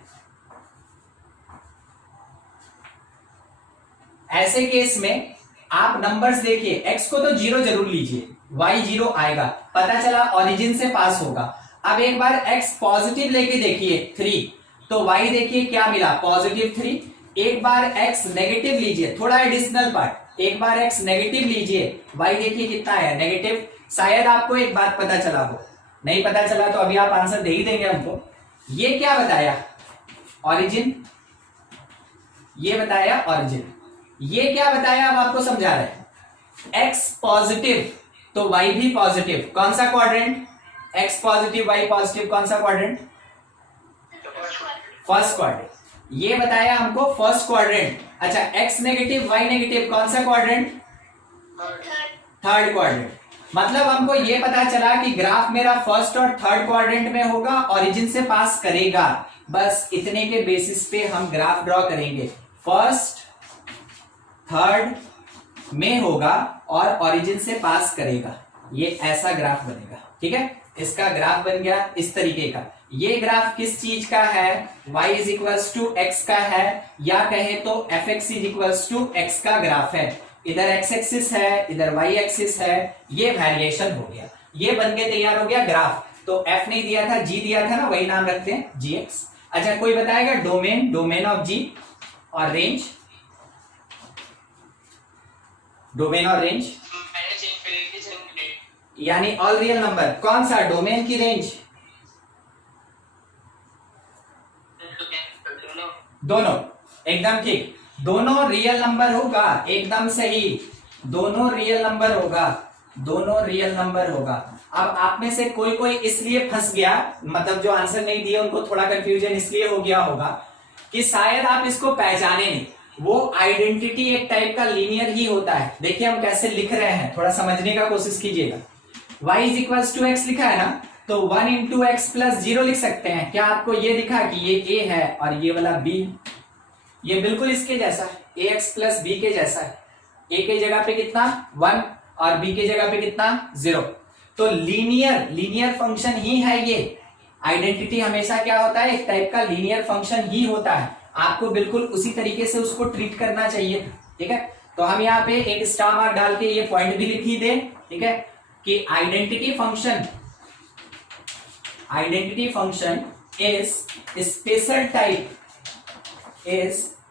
ऐसे केस में आप नंबर्स देखिए, x को तो 0 जरूर लीजिए, y 0 आएगा, पता चला ओरिजिन से पास होगा। अब एक बार x पॉजिटिव लेके देखिए 3, तो y देखिए क्या मिला, पॉजिटिव 3। एक बार x नेगेटिव लीजिए, थोड़ा एडिशनल पार्ट, एक बार x नेगेटिव लीजिए, y देखिए कितना है, नेगेटिव। शायद आपको एक बात पता चला हो, नहीं पता चला तो अभी आप आंसर दे ही देंगे हमको। ये क्या बताया, ओरिजिन, ये बताया ओरिजिन, ये क्या बताया, अब आपको समझा रहे हैं। x पॉजिटिव तो y भी पॉजिटिव, कौन सा quadrant, x positive y positive, कौन सा क्वाड्रेंट, फर्स्ट क्वाड्रेंट। ये बताया हमको फर्स्ट क्वाड्रेंट। अच्छा x नेगेटिव y नेगेटिव, कौन सा क्वाड्रेंट, थर्ड क्वाड्रेंट। मतलब हमको ये पता चला कि ग्राफ मेरा फर्स्ट और थर्ड क्वाड्रेंट में होगा, ओरिजिन से पास करेगा। बस इतने के बेसिस पे हम ग्राफ ड्रॉ करेंगे, फर्स्ट थर्ड में होगा और ओरिजिन से पास करेगा, ये ऐसा ग्राफ बनेगा। ठीक है, इसका ग्राफ बन गया इस तरीके का। ये ग्राफ किस चीज का है, y is equals to x का है, या कहे तो f x is equals to x का ग्राफ है। इधर एक्स एक्सिस है, इधर y एक्सिस है, ये वेरिएशन हो गया, ये बन के तैयार हो गया ग्राफ। तो f नहीं दिया था, g दिया था ना, वही नाम रखते हैं gx। अच्छा कोई बताएगा डोमेन, डोमेन ऑफ g और रेंज, डोमेन और रेंज यानी ऑल रियल नंबर, कौन सा, डोमेन की रेंज, दोनों, एकदम ठीक, दोनों रियल नंबर होगा, एकदम सही, दोनों रियल नंबर होगा, दोनों रियल नंबर होगा। अब आप में से कोई कोई इसलिए फंस गया, मतलब जो आंसर नहीं दिए उनको थोड़ा कंफ्यूजन इसलिए हो गया होगा कि शायद आप इसको पहचाने नहीं। वो आइडेंटिटी एक टाइप का लीनियर ही होता है। देखिए हम कैसे लिख रहे हैं, थोड़ा समझने का कोशिश कीजिएगा। y is equals to x लिखा है ना, तो 1 इंटू एक्स प्लस 0 लिख सकते हैं। क्या आपको ये दिखा कि ये a है और ये वाला b, ये बिल्कुल इसके जैसा है, ax प्लस b के जैसा है। a के जगह पे कितना 1 और b के जगह पे कितना 0, तो लीनियर फंक्शन ही है ये। आइडेंटिटी हमेशा क्या होता है, एक टाइप का लीनियर फंक्शन ही होता है, आपको बिल्कुल उसी तरीके से उसको ट्रीट करना चाहिए। ठीक है, तो हम यहाँ पे एक स्टार मार्क डाल के ये पॉइंट भी लिख ही दे। ठीक है, कि identity function is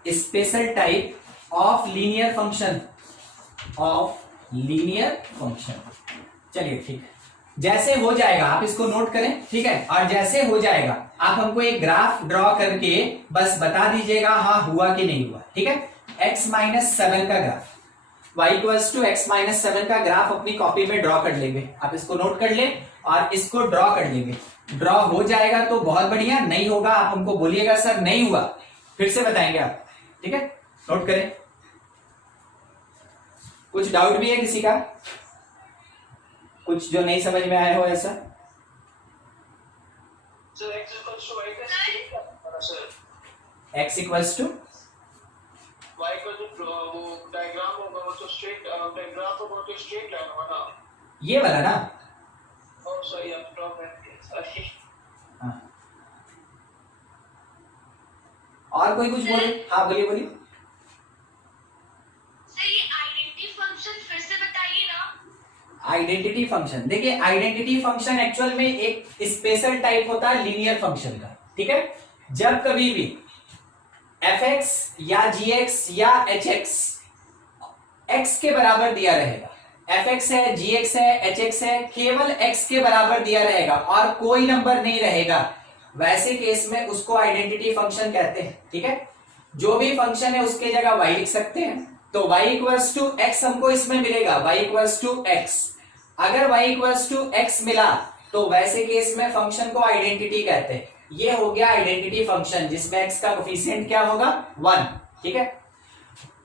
special type of linear function. चलिए ठीक है, जैसे हो जाएगा आप इसको नोट करें। ठीक है, और जैसे हो जाएगा आप हमको एक ग्राफ ड्रॉ करके बस बता दीजिएगा हाँ हुआ कि नहीं हुआ। ठीक है, x-7 का ग्राफ, y=x-7 का ग्राफ अपनी कॉपी में ड्रॉ कर लेंगे। आप इसको नोट कर ले और इसको ड्रॉ कर लेंगे। ड्रॉ हो जाएगा तो बहुत बढ़िया, नहीं होगा आप हमको बोलिएगा सर नहीं हुआ, फिर से बताएंगे आप। ठीक है, नोट करें। कुछ डाउट भी है किसी का, कुछ जो नहीं समझ में आया हो ऐसा? x इक्वल्स टू y का जो वो डायग्राम होगा वो तो स्ट्रेट डायग्राफ होगा तो स्ट्रेट लाइन होगा ना, ये वाला ना। और सही आप ड्रॉ करेंगे सही। हाँ, और कोई कुछ बोले? हाँ बोलिए। सर ये आइडेंटिटी फंक्शन फिर से बताइए ना। आइडेंटिटी फंक्शन, देखिए आइडेंटिटी फंक्शन एक्चुअल में एक स्पेशल टाइप होता है लीनियर फंक्शन का। ठीक है, जब कभी भी fx या gx या hx x के बराबर दिया रहेगा, fx है, gx है, hx है, केवल x के बराबर दिया रहेगा और कोई नंबर नहीं रहेगा, वैसे केस में उसको आइडेंटिटी फंक्शन कहते हैं। ठीक है, जो भी फंक्शन है उसके जगह y लिख सकते हैं तो y इक्वल्स टू एक्स हमको इसमें मिलेगा, y इक्वल्स टू एक्स। अगर y इक्वल्स टू एक्स मिला तो वैसे केस में फंक्शन को आइडेंटिटी कहते हैं। ये हो गया आइडेंटिटी फंक्शन जिसमें x का कोफिशिएंट क्या होगा 1, ठीक है।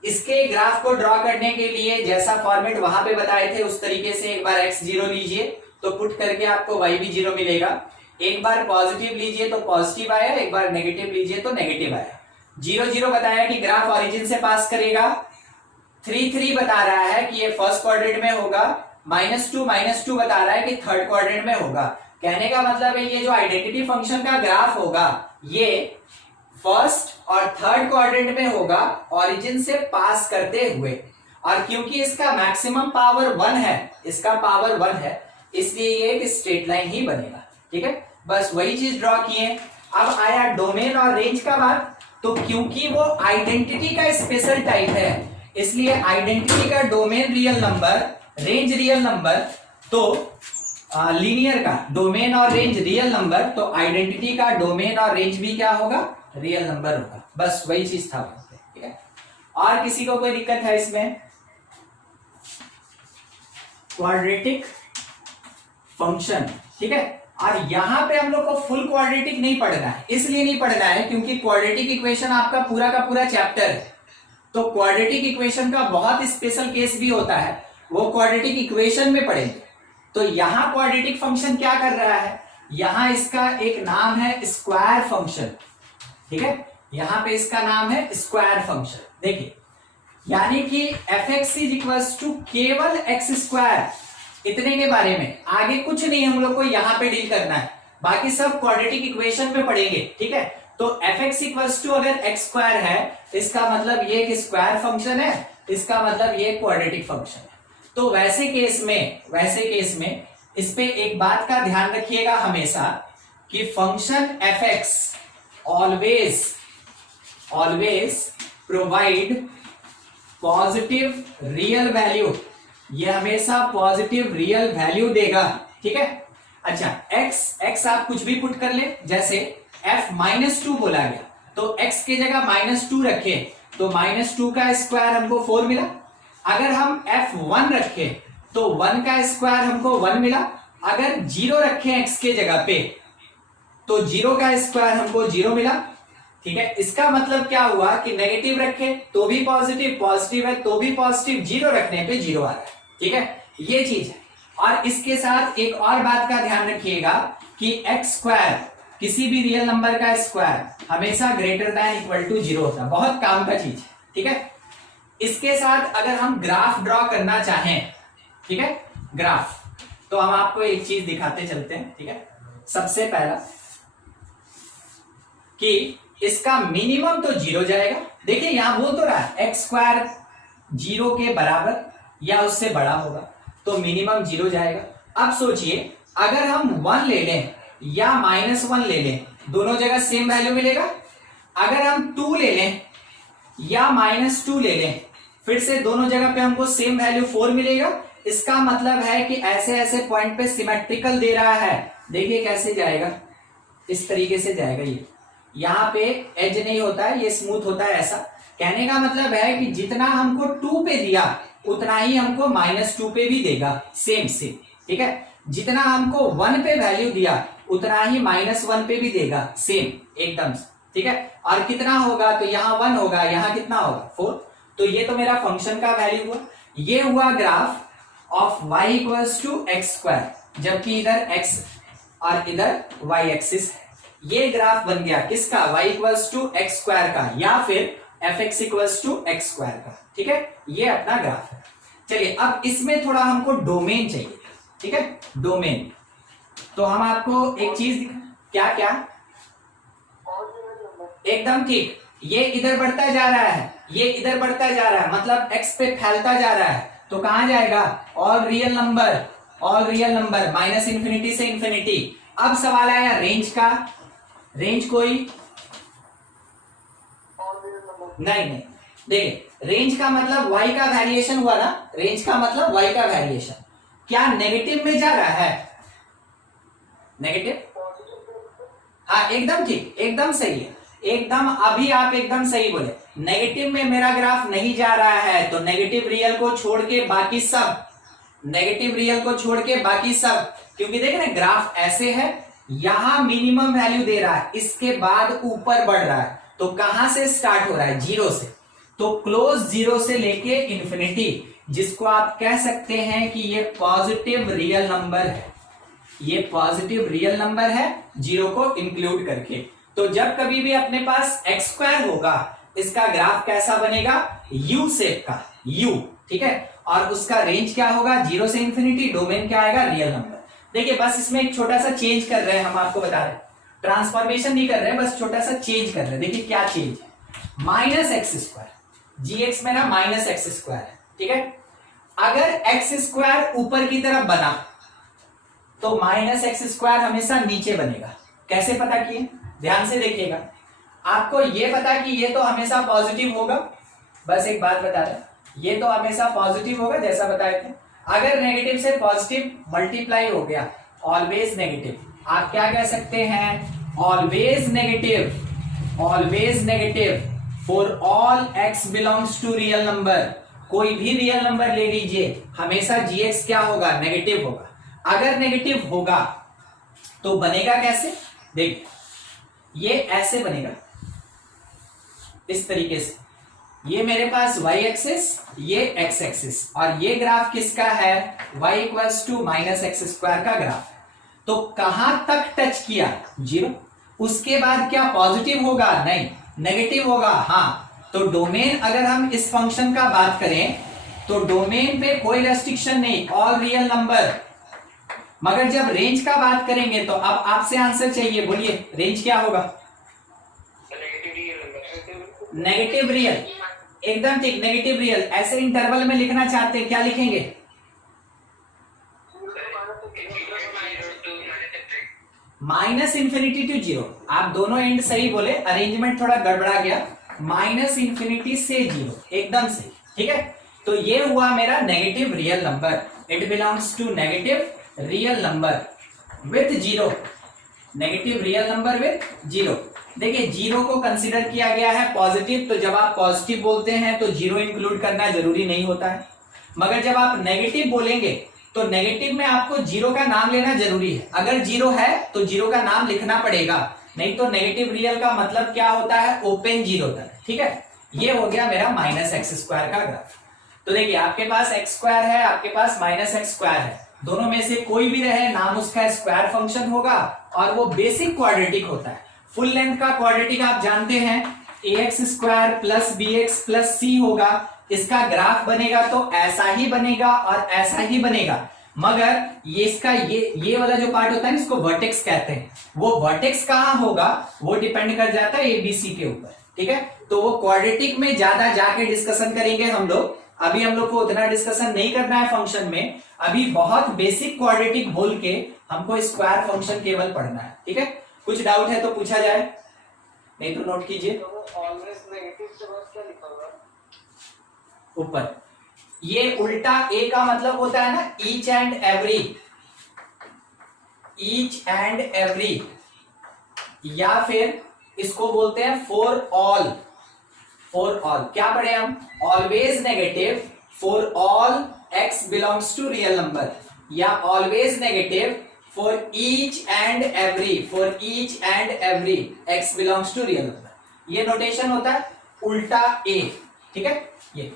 इसके ग्राफ को ड्रॉ करने के लिए जैसा फॉर्मेट वहां पे बताए थे उस तरीके से एक बार x 0 लीजिए तो पुट करके आपको y भी 0 मिलेगा। एक बार पॉजिटिव लीजिए तो पॉजिटिव आया, एक बार नेगेटिव लीजिए तो नेगेटिव आया। 0 0 बताया कि ग्राफ ऑरिजिन से पास करेगा। 3 3 बता रहा है कि ये फर्स्ट क्वाड्रेंट में होगा। -2 बता रहा है कि थर्ड क्वाड्रेंट में होगा। कहने का मतलब है ये जो आइडेंटिटी फंक्शन का ग्राफ होगा ये फर्स्ट और थर्ड क्वाड्रेंट में होगा ऑरिजिन से पास करते हुए। और क्योंकि इसका मैक्सिमम पावर 1 है, इसका पावर 1 है, इसलिए ये एक स्ट्रेट लाइन ही बनेगा, ठीक है। बस वही चीज ड्रॉ किए। अब आया डोमेन और रेंज का बात, तो क्योंकि वो आइडेंटिटी का स्पेशल टाइप है इसलिए आइडेंटिटी का domain real number, range real number, तो लीनियर का डोमेन और रेंज रियल नंबर, तो आइडेंटिटी का डोमेन और रेंज भी क्या होगा रियल नंबर होगा। बस वही चीज था, ठीक है। और किसी को कोई दिक्कत है इसमें? क्वाड्रेटिक फंक्शन, ठीक है। और यहां पे हम लोग को फुल क्वाड्रेटिक नहीं पढ़ना है, इसलिए नहीं पढ़ना है क्योंकि क्वाड्रेटिक इक्वेशन आपका पूरा का पूरा चैप्टर है। तो क्वाड्रेटिक इक्वेशन का बहुत स्पेशल केस भी होता है, वो क्वाड्रेटिक इक्वेशन में पढ़ेंगे। तो यहां क्वाड्रेटिक फंक्शन क्या कर रहा है, यहां इसका एक नाम है स्क्वायर फंक्शन, ठीक है। यहां पे इसका नाम है स्क्वायर फंक्शन। देखिए यानी कि f(x) इक्वल्स टू केवल x स्क्वायर, इतने के बारे में, आगे कुछ नहीं हम लोग को यहां पे डील करना है, बाकी सब क्वाड्रेटिक इक्वेशन में पढ़ेंगे, ठीक है। तो f(x) इक्वल्स टू अगर x स्क्वायर है इसका मतलब ये एक स्क्वायर फंक्शन है, इसका मतलब ये क्वाड्रेटिक फंक्शन है। तो वैसे केस में इस पे एक बात का ध्यान रखिएगा हमेशा कि function f(x) always provide positive real value, ये हमेशा पॉजिटिव रियल वैल्यू देगा, ठीक है। अच्छा x आप कुछ भी पुट कर ले, जैसे f-2 बोला गया तो x की जगह -2 रखे तो -2 का स्क्वायर हमको 4 मिला। अगर हम f1 रखे तो 1 का स्क्वायर हमको 1 मिला। अगर 0 रखे x के जगह पे तो 0 का स्क्वायर हमको 0 मिला, ठीक है। इसका मतलब क्या हुआ कि नेगेटिव रखे तो भी पॉजिटिव, पॉजिटिव है तो भी पॉजिटिव, 0 रखने पे 0 आ रहा है, ठीक है। ये चीज है। और इसके साथ एक और बात का ध्यान रखिएगा कि x स्क्वायर, किसी भी रियल नंबर का स्क्वायर हमेशा ग्रेटर दैन इक्वल टू 0 होता है, बहुत काम का चीज है, ठीक है। इसके साथ अगर हम ग्राफ ड्रॉ करना चाहें, ठीक है, ग्राफ, तो हम आपको एक चीज दिखाते चलते हैं, ठीक है। सबसे पहला कि इसका मिनिमम तो 0 जाएगा। देखिए यहां बोल तो रहा है x स्क्वायर 0 के बराबर या उससे बड़ा होगा, तो मिनिमम 0 जाएगा। अब सोचिए अगर हम 1 ले लें या -1 ले लें, दोनों जगह सेम वैल्यू मिलेगा। अगर हम 2 ले लें या -2 ले लें, फिर से दोनों जगह पे हमको सेम वैल्यू 4 मिलेगा। इसका मतलब है कि ऐसे ऐसे पॉइंट पे सिमेट्रिकल दे रहा है। देखिए कैसे जाएगा, इस तरीके से जाएगा। ये यहाँ पे एज नहीं होता है, ये स्मूथ होता है ऐसा। कहने का मतलब है कि जितना हमको 2 पे दिया उतना ही हमको -2 पे भी देगा, सेम, ठीक है। जितना हमको 1 पे वैल्यू दिया उतना ही -1 पे भी देगा, सेम एकदम, ठीक है। और कितना होगा, तो यहाँ 1 होगा, यहाँ कितना होगा 4। तो ये तो मेरा फंक्शन का वैल्यू हुआ। ये हुआ graph of y equals to x square, जबकि इधर x और इधर y एक्सिस है। ये ग्राफ बन गया किसका, y equals to x square का, या फिर f(x) equals to x square का, ठीक है। ये अपना ग्राफ है। चलिए अब इसमें थोड़ा हमको डोमेन चाहिए, ठीक है, डोमेन। तो हम आपको एक चीज क्या क्या, एकदम ठीक, ये इधर बढ़ता जा रहा है, ये इधर बढ़ता जा रहा है, मतलब x पे फैलता जा रहा है, तो कहां जाएगा, ऑल रियल नंबर, -∞ से इंफिनिटी। अब सवाल आया रेंज का, रेंज कोई नहीं, देखिए रेंज का मतलब y का वेरिएशन हुआ ना, रेंज का मतलब y का वेरिएशन। क्या नेगेटिव में जा रहा है, नेगेटिव, हाँ एकदम ठीक, एकदम सही है, एकदम अभी आप एकदम सही बोले, नेगेटिव में मेरा ग्राफ नहीं जा रहा है तो नेगेटिव रियल को छोड़ के बाकी सब, नेगेटिव रियल को छोड़ के बाकी सब, क्योंकि देख रहे ग्राफ ऐसे है, यहां मिनिमम वैल्यू दे रहा है, इसके बाद ऊपर बढ़ रहा है, तो कहां से स्टार्ट हो रहा है, जीरो से, तो क्लोज जीरो से लेके इंफिनिटी, जिसको आप कह सकते हैं कि ये पॉजिटिव रियल नंबर है, ये पॉजिटिव रियल नंबर है जीरो को इंक्लूड करके। तो जब कभी भी अपने पास एक्स स्क्वायर होगा, इसका ग्राफ कैसा बनेगा, यू शेप का, यू, ठीक है, और उसका रेंज क्या होगा, जीरो से इंफिनिटी, डोमेन क्या आएगा, रियल नंबर। देखिए बस इसमें एक छोटा सा चेंज कर रहे हैं, हम आपको बता रहे हैं, ट्रांसफॉर्मेशन नहीं कर रहे हैं, बस छोटा सा चेंज कर रहे हैं। देखिए क्या चेंज है, माइनस एक्स स्क्वायर, जी एक्स मेरा माइनस एक्स स्क्वायर है, ठीक है, अगर एक्स स्क्वायर ऊपर की तरफ बना तो माइनस एक्स स्क्वायर हमेशा नीचे बनेगा। कैसे पता किए, ध्यान से देखिएगा, आपको ये पता कि ये तो हमेशा पॉजिटिव होगा, बस एक बात बता रहे, ये तो हमेशा पॉजिटिव होगा जैसा बताए थे, अगर नेगेटिव से पॉजिटिव मल्टीप्लाई हो गया, ऑलवेज नेगेटिव, आप क्या कह सकते हैं, always negative, always negative for all x belongs to real number, कोई भी रियल नंबर ले लीजिए, हमेशा जी एक्स क्या होगा, नेगेटिव होगा। अगर नेगेटिव होगा तो बनेगा कैसे, देखिए ये ऐसे बनेगा, इस तरीके से, ये मेरे पास y एक्सिस, ये x एक्सिस, और ये ग्राफ किसका है, y equals to minus x square का ग्राफ है। तो कहां तक टच किया, जीरो, उसके बाद क्या पॉजिटिव होगा, नहीं, नेगेटिव होगा, हाँ, तो डोमेन अगर हम इस फंक्शन का बात करें तो डोमेन पे कोई रेस्ट्रिक्शन नहीं, ऑल रियल नंबर, मगर जब रेंज का बात करेंगे तो अब आपसे आंसर चाहिए, बोलिए रेंज क्या होगा, नेगेटिव रियल, एकदम ठीक, नेगेटिव रियल। ऐसे इंटरवल में लिखना चाहते हैं, क्या लिखेंगे, माइनस इंफिनिटी टू जीरो, आप दोनों एंड सही बोले, अरेंजमेंट थोड़ा गड़बड़ा गया, माइनस इंफिनिटी से जीरो, एकदम सही, ठीक है। तो ये हुआ मेरा negative real number, it belongs to negative real number with zero, negative real number with zero. देखिए जीरो को कंसीडर किया गया है पॉजिटिव, तो जब आप पॉजिटिव बोलते हैं तो जीरो इंक्लूड करना जरूरी नहीं होता है, मगर जब आप नेगेटिव बोलेंगे तो नेगेटिव में आपको जीरो का नाम लेना जरूरी है, अगर जीरो है तो जीरो का नाम लिखना पड़ेगा, नहीं तो नेगेटिव रियल का मतलब क्या होता है, ओपन जीरो तक, ठीक है। ये हो गया मेरा माइनस एक्स स्क्वायर का ग्राफ। तो देखिए आपके पास एक्स स्क्वायर है, आपके पास माइनस एक्स स्क्वायर है, दोनों में से कोई भी रहे नाम उसका स्क्वायर फंक्शन होगा, और वो बेसिक क्वाड्रेटिक होता है। फुल लेंथ का क्वाड्रेटिक आप जानते हैं, A X square plus B X plus C होगा, इसका ग्राफ बनेगा तो ऐसा ही बनेगा और ऐसा ही बनेगा, मगर ये इसका ये वाला जो पार्ट होता है इसको वर्टेक्स कहते हैं, वो वर्टेक्स कहां होगा वो डिपेंड कर जाता है एबीसी के ऊपर, ठीक है। तो वो क्वाड्रेटिक में ज्यादा जाके डिस्कशन करेंगे हम लोग, अभी हम लोग को उतना डिस्कशन नहीं करना है फंक्शन में, अभी बहुत बेसिक क्वाड्रेटिक बोल के हमको स्क्वायर फंक्शन केवल पढ़ना है, ठीक है। कुछ डाउट है तो पूछा जाए, नहीं तो नोट कीजिए। ऑलवेज नेगेटिव से बाद क्या लिखा होगा, ऊपर ये उल्टा ए का मतलब होता है ना each and every, each and every, या फिर इसको बोलते हैं फॉर ऑल, फॉर ऑल क्या पढ़े हम, always negative for all x belongs to real number, या always negative for each and every, for each and every X belongs to real number, ये नोटेशन होता है उल्टा ए, ठीक है। ये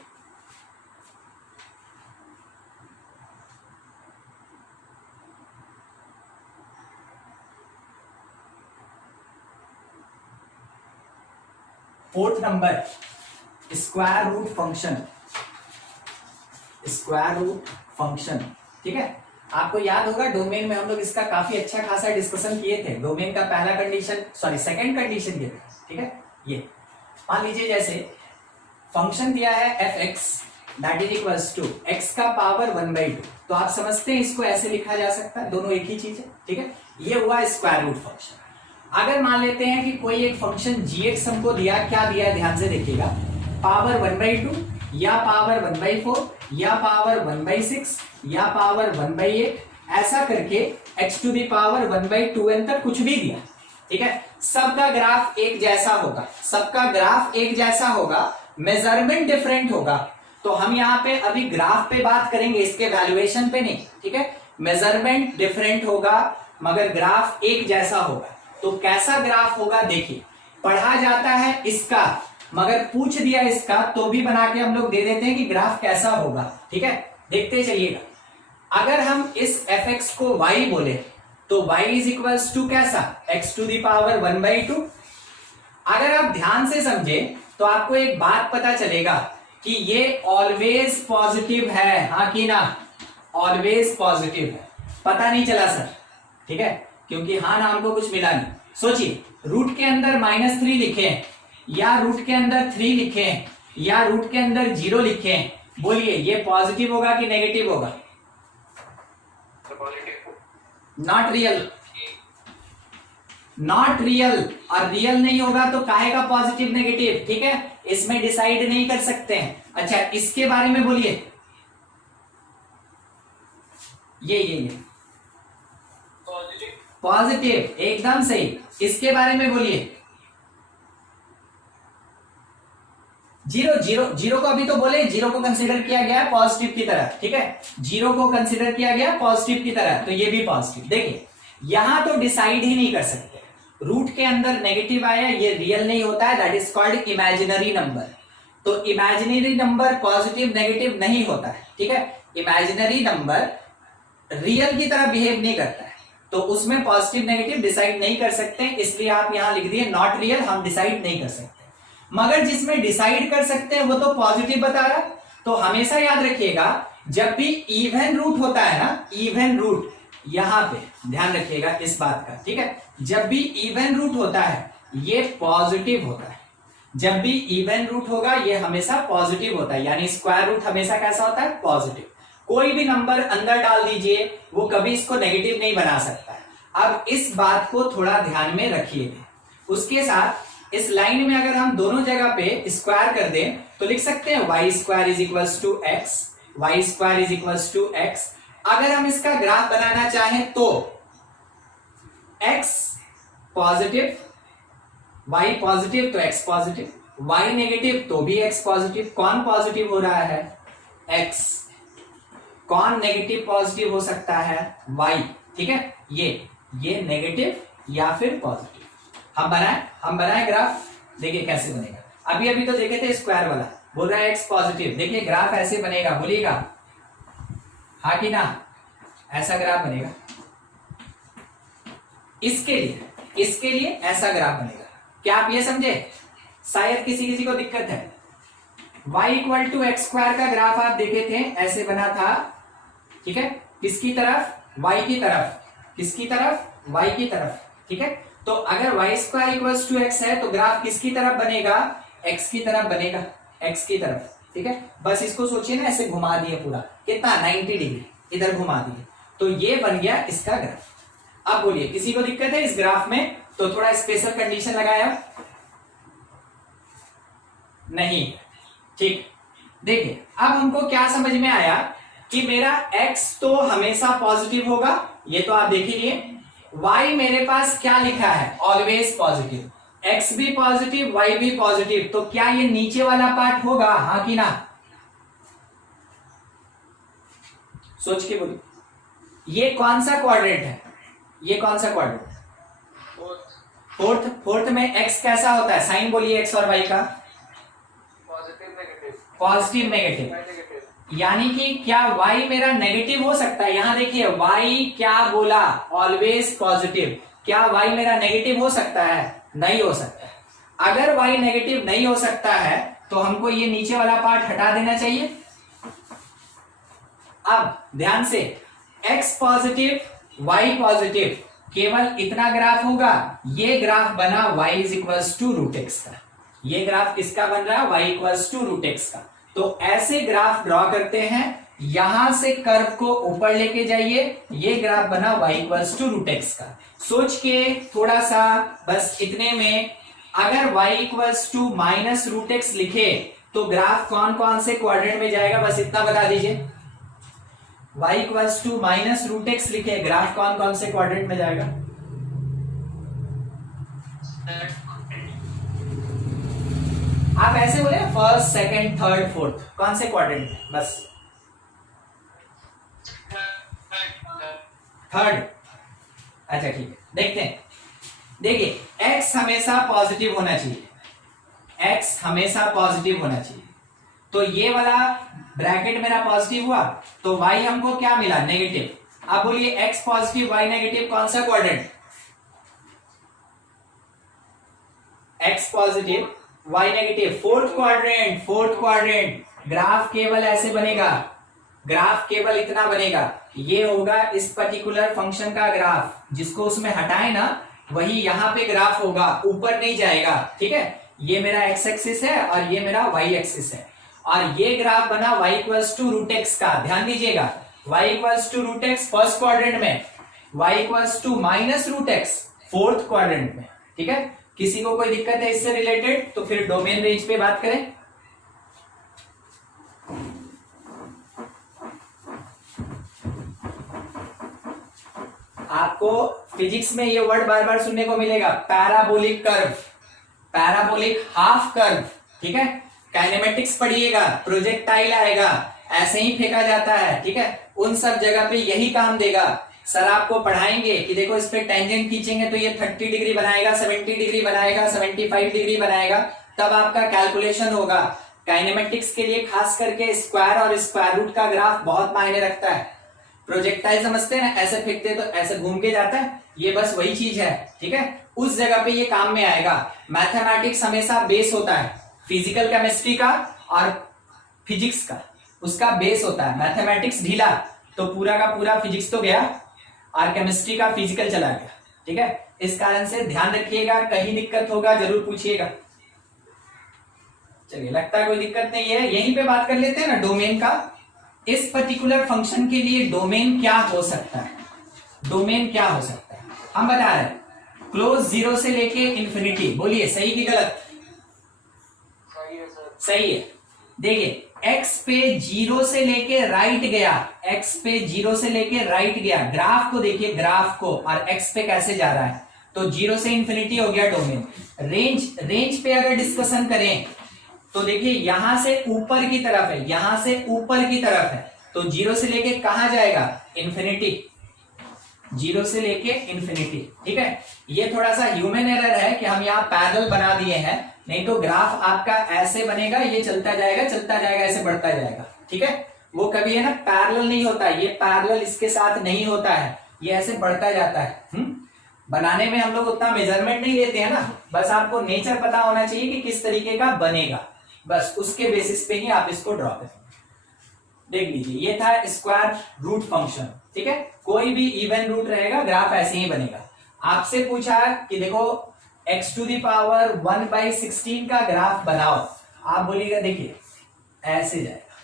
fourth number, square root function, square root function, ठीक है। आपको याद होगा डोमेन में हम लोग इसका काफी अच्छा खासा डिस्कशन किए थे, डोमेन का पहला कंडीशन, सॉरी सेकंड कंडीशन ये था, ठीक है। ये मान लीजिए जैसे फंक्शन दिया है f x that is equals to x का पावर 1/2, तो आप समझते हैं इसको ऐसे लिखा जा सकता है, दोनों एक ही चीज है, ठीक है। ये हुआ स्क्वायर रूट फंक्शन। अगर मान लेते हैं कि कोई एक फंक्शन g हमको दिया, क्या दिया ध्यान से देखिएगा, पावर 1/2 या पावर 1/4 या पावर 1/6 या पावर 1/8, ऐसा करके x to the power 1/2n तक कुछ भी दिया, ठीक है, सबका ग्राफ एक जैसा होगा, सबका ग्राफ एक जैसा होगा, मेजरमेंट डिफरेंट होगा। तो हम यहाँ पे अभी ग्राफ पे बात करेंगे, इसके वैल्यूएशन पे नहीं, ठीक है। मेजरमेंट डिफरेंट होगा मगर ग्राफ एक जैसा होगा। तो कैसा ग्राफ होगा देखिए, पढ़ा जाता है इसका मगर पूछ दिया इसका तो भी बना के हम लोग दे देते हैं कि ग्राफ कैसा होगा, ठीक है। देखते चलिएगा, अगर हम इस fx को y बोले तो y इज इक्वल्स टू कैसा, x टू दी पावर 1/2। अगर आप ध्यान से समझे तो आपको एक बात पता चलेगा कि ये ऑलवेज पॉजिटिव है, हाँ कि ना, ऑलवेज पॉजिटिव है। पता नहीं चला सर, ठीक है, क्योंकि हाँ नाम को कुछ मिला नहीं। सोचिए, रूट के अंदर -3 लिखे या रूट के अंदर 3 लिखे या रूट के अंदर 0 लिखे, बोलिए ये पॉजिटिव होगा कि नेगेटिव होगा? Not real, not real. और रियल नहीं होगा तो काहे का पॉजिटिव नेगेटिव, ठीक है, इसमें डिसाइड नहीं कर सकते हैं। अच्छा, इसके बारे में बोलिए, ये पॉजिटिव, एकदम सही। इसके बारे में बोलिए, 0 को अभी तो बोले, 0 को कंसीडर किया गया पॉजिटिव की तरह, ठीक है, 0 को कंसीडर किया गया पॉजिटिव की तरह, तो ये भी पॉजिटिव। देखिए यहां तो डिसाइड ही नहीं कर सकते, रूट के अंदर नेगेटिव आया, ये रियल नहीं होता है, that is called imaginary number. तो इमेजिनरी नंबर पॉजिटिव नेगेटिव नहीं होता है, ठीक है, इमेजिनरी नंबर रियल की तरह बिहेव नहीं करता है, तो उसमें पॉजिटिव नेगेटिव डिसाइड नहीं कर सकते, इसलिए आप यहां लिख दिए नॉट रियल, हम डिसाइड नहीं कर सकते। मगर जिसमें डिसाइड कर सकते हैं वो तो पॉजिटिव बता रहा। तो हमेशा याद रखिएगा, जब भी इवन रूट होता है ना, इवन रूट, यहां पे ध्यान रखिएगा इस बात का, ठीक है, जब भी इवन रूट होता है ये पॉजिटिव होता है। जब भी इवन रूट होगा ये हमेशा पॉजिटिव होता है, यानी स्क्वायर रूट हमेशा कैसा होता है, पॉजिटिव। कोई भी नंबर अंदर डाल दीजिए, वो कभी इसको नेगेटिव नहीं बना सकता है। अब इस बात को थोड़ा ध्यान में रखिएगा। उसके साथ इस लाइन में अगर हम दोनों जगह पे स्क्वायर कर दें तो लिख सकते हैं y square is equals to x, y square is equals to x। अगर हम इसका ग्राफ बनाना चाहें तो x पॉजिटिव, y पॉजिटिव तो x पॉजिटिव, y नेगेटिव तो भी x पॉजिटिव। कौन पॉजिटिव हो रहा है, x। कौन नेगेटिव पॉजिटिव हो सकता है, y, ठीक है, ये नेगेटिव या फिर पॉजिटिव। हम बनाए ग्राफ, देखिए कैसे बनेगा। अभी तो देखे थे स्क्वायर वाला, बोल रहा है x पॉजिटिव, देखिए ग्राफ ऐसे बनेगा, बोलिएगा हाँ कि ना, ऐसा ग्राफ बनेगा। इसके लिए ऐसा ग्राफ बनेगा। क्या आप ये समझे? शायद किसी को दिक्कत है। y equal to x square का ग्राफ आप देखे थे, ऐसे बना था, ठीक है, किसकी तरफ, y की तरफ, किसकी तरफ, y की तरफ, ठीक है। तो अगर y square equals to x है तो ग्राफ किसकी तरफ बनेगा, x की तरफ बनेगा, x की तरफ, ठीक है। बस इसको सोचिए ना, ऐसे घुमा दिए पूरा, कितना 90 डिग्री इधर घुमा दिए, तो ये बन गया इसका ग्राफ। अब बोलिए किसी को दिक्कत है इस ग्राफ में? तो थोड़ा स्पेशल कंडीशन लगाया, नहीं, ठीक। देखिए अब हमको क्या समझ में आया कि मेरा x तो हमेशा पॉजिटिव होगा, ये तो आप देख ही लिए। y मेरे पास क्या लिखा है, ऑलवेज पॉजिटिव, x भी पॉजिटिव, y भी पॉजिटिव, तो क्या ये नीचे वाला पार्ट होगा, हाँ कि ना? सोच के बोलिए, ये कौन सा क्वाड्रेंट है, ये कौन सा क्वाड्रेंट? फोर्थ में x कैसा होता है, साइन बोलिए x और y का, पॉजिटिव नेगेटिव, यानी कि क्या y मेरा नेगेटिव हो सकता है? यहां देखिए y क्या बोला, ऑलवेज पॉजिटिव, क्या y मेरा नेगेटिव हो सकता है? नहीं हो सकता है। अगर y नेगेटिव नहीं हो सकता है तो हमको ये नीचे वाला पार्ट हटा देना चाहिए। अब ध्यान से, x पॉजिटिव y पॉजिटिव, केवल इतना ग्राफ होगा, ये ग्राफ बना y is equals to root x का, ये ग्राफ किसका बन रहा है, y equals to root x का। तो ऐसे ग्राफ ड्रॉ करते हैं, यहां से कर्व को ऊपर लेके जाइए, ये ग्राफ बना y equals to root x का। सोच के थोड़ा सा, बस इतने में, अगर y equals to minus root x लिखे तो ग्राफ कौन कौन से क्वाड्रेंट में जाएगा, बस इतना बता दीजिए। y equals to minus root x लिखे, ग्राफ कौन कौन से क्वाड्रेंट में जाएगा? आप ऐसे बोले फर्स्ट सेकंड थर्ड फोर्थ, कौन से क्वाड्रेंट में? बस थर्ड। अच्छा ठीक है, देखते हैं। देखिए x हमेशा पॉजिटिव होना चाहिए, x हमेशा पॉजिटिव होना चाहिए। तो ये वाला ब्रैकेट मेरा पॉजिटिव हुआ, तो y हमको क्या मिला? नेगेटिव। अब बोलिए x पॉजिटिव y नेगेटिव, कौन सा quadrant? x positive y negative, fourth quadrant. Fourth quadrant graph केवल ऐसे बनेगा, ग्राफ केवल इतना बनेगा, ये होगा इस पर्टिकुलर फंक्शन का ग्राफ, जिसको उसमें हटाए ना वही यहां पे ग्राफ होगा, ऊपर नहीं जाएगा। ठीक है, ये मेरा x एक्सिस है और ये मेरा y एक्सिस है, और ये ग्राफ बना y equals to root x का। ध्यान दीजिएगा, y equals to root x first quadrant में, y equals to minus root x fourth quadrant में। ठीक है, किसी को कोई दिक्कत है इससे रिलेटेड तो फिर डोमेन रेंज पे बात करें। आपको फिजिक्स में ये वर्ड बार बार सुनने को मिलेगा, parabolic curve, parabolic half curve. ठीक है, काइनेमेटिक्स पढ़िएगा, प्रोजेक्टाइल आएगा, ऐसे ही फेंका जाता है। ठीक है, उन सब जगह पे यही काम देगा। सर आपको पढ़ाएंगे कि देखो इस पे टेंजेंट खींचेंगे तो ये 30 डिग्री बनाएगा, 70 डिग्री बनाएगा, 75 डिग्री बनाएगा, तब आपका कैलकुलेशन होगा। काइनेमेटिक्स के लिए खास करके स्क्वायर और स्क्वायर रूट का ग्राफ बहुत मायने रखता है। प्रोजेक्टाइल समझते हैं ना, ऐसे फेंकते तो ऐसे घूम के जाता है, ये बस वही चीज है। ठीक है, उस जगह पे ये काम में आएगा। मैथमेटिक्स हमेशा बेस होता है, फिजिकल केमिस्ट्री का और फिजिक्स का उसका बेस होता है। मैथमेटिक्स ढीला तो पूरा का पूरा फिजिक्स तो गया और केमिस्ट्री का फिजिकल चला गया। ठीक है, इस कारण से ध्यान रखिएगा, कहीं दिक्कत होगा जरूर पूछिएगा। चलिए, लगता है कोई दिक्कत नहीं है, यहीं पे बात कर लेते हैं ना डोमेन का। इस पर्टिकुलर फंक्शन के लिए डोमेन क्या हो सकता है? डोमेन क्या हो सकता है हम बता रहे हैं, क्लोज जीरो से लेके इंफिनिटी। बोलिए सही की गलत? सही है सर। सही है। देखिए x पे जीरो से लेके राइट गया, x पे जीरो से लेके राइट गया, ग्राफ को देखिए, ग्राफ को, और x पे कैसे जा रहा है, तो जीरो से इंफिनिटी हो गया डोमेन। रेंज पे अगर डिस्कशन करें तो देखिए यहां से ऊपर की तरफ है, यहां से ऊपर की तरफ है, तो जीरो से लेके कहां जाएगा? इंफिनिटी, जीरो से लेके इंफिनिटी। ठीक है, ये थोड़ा सा ह्यूमन एरर है कि हम यहाँ पैरेलल बना दिए हैं, नहीं तो ग्राफ आपका ऐसे बनेगा, ये चलता जाएगा ऐसे बढ़ता जाएगा। ठीक है, वो कभी है ना पैरेलल नहीं होता, ये पैरेलल इसके साथ नहीं होता है, ये ऐसे बढ़ता जाता है। बनाने में हम लोग उतना मेजरमेंट नहीं लेते हैं ना, बस आपको नेचर पता होना चाहिए कि किस तरीके का बनेगा, बस उसके बेसिस पे ही आप इसको ड्रॉ करेंगे। देख लीजिए, ये था स्क्वायर रूट फंक्शन। ठीक है, कोई भी इवन रूट रहेगा ग्राफ ऐसे ही बनेगा। आपसे पूछा कि देखो x टू दी पावर 1/16 का ग्राफ बनाओ, आप बोलिएगा देखिए ऐसे जाएगा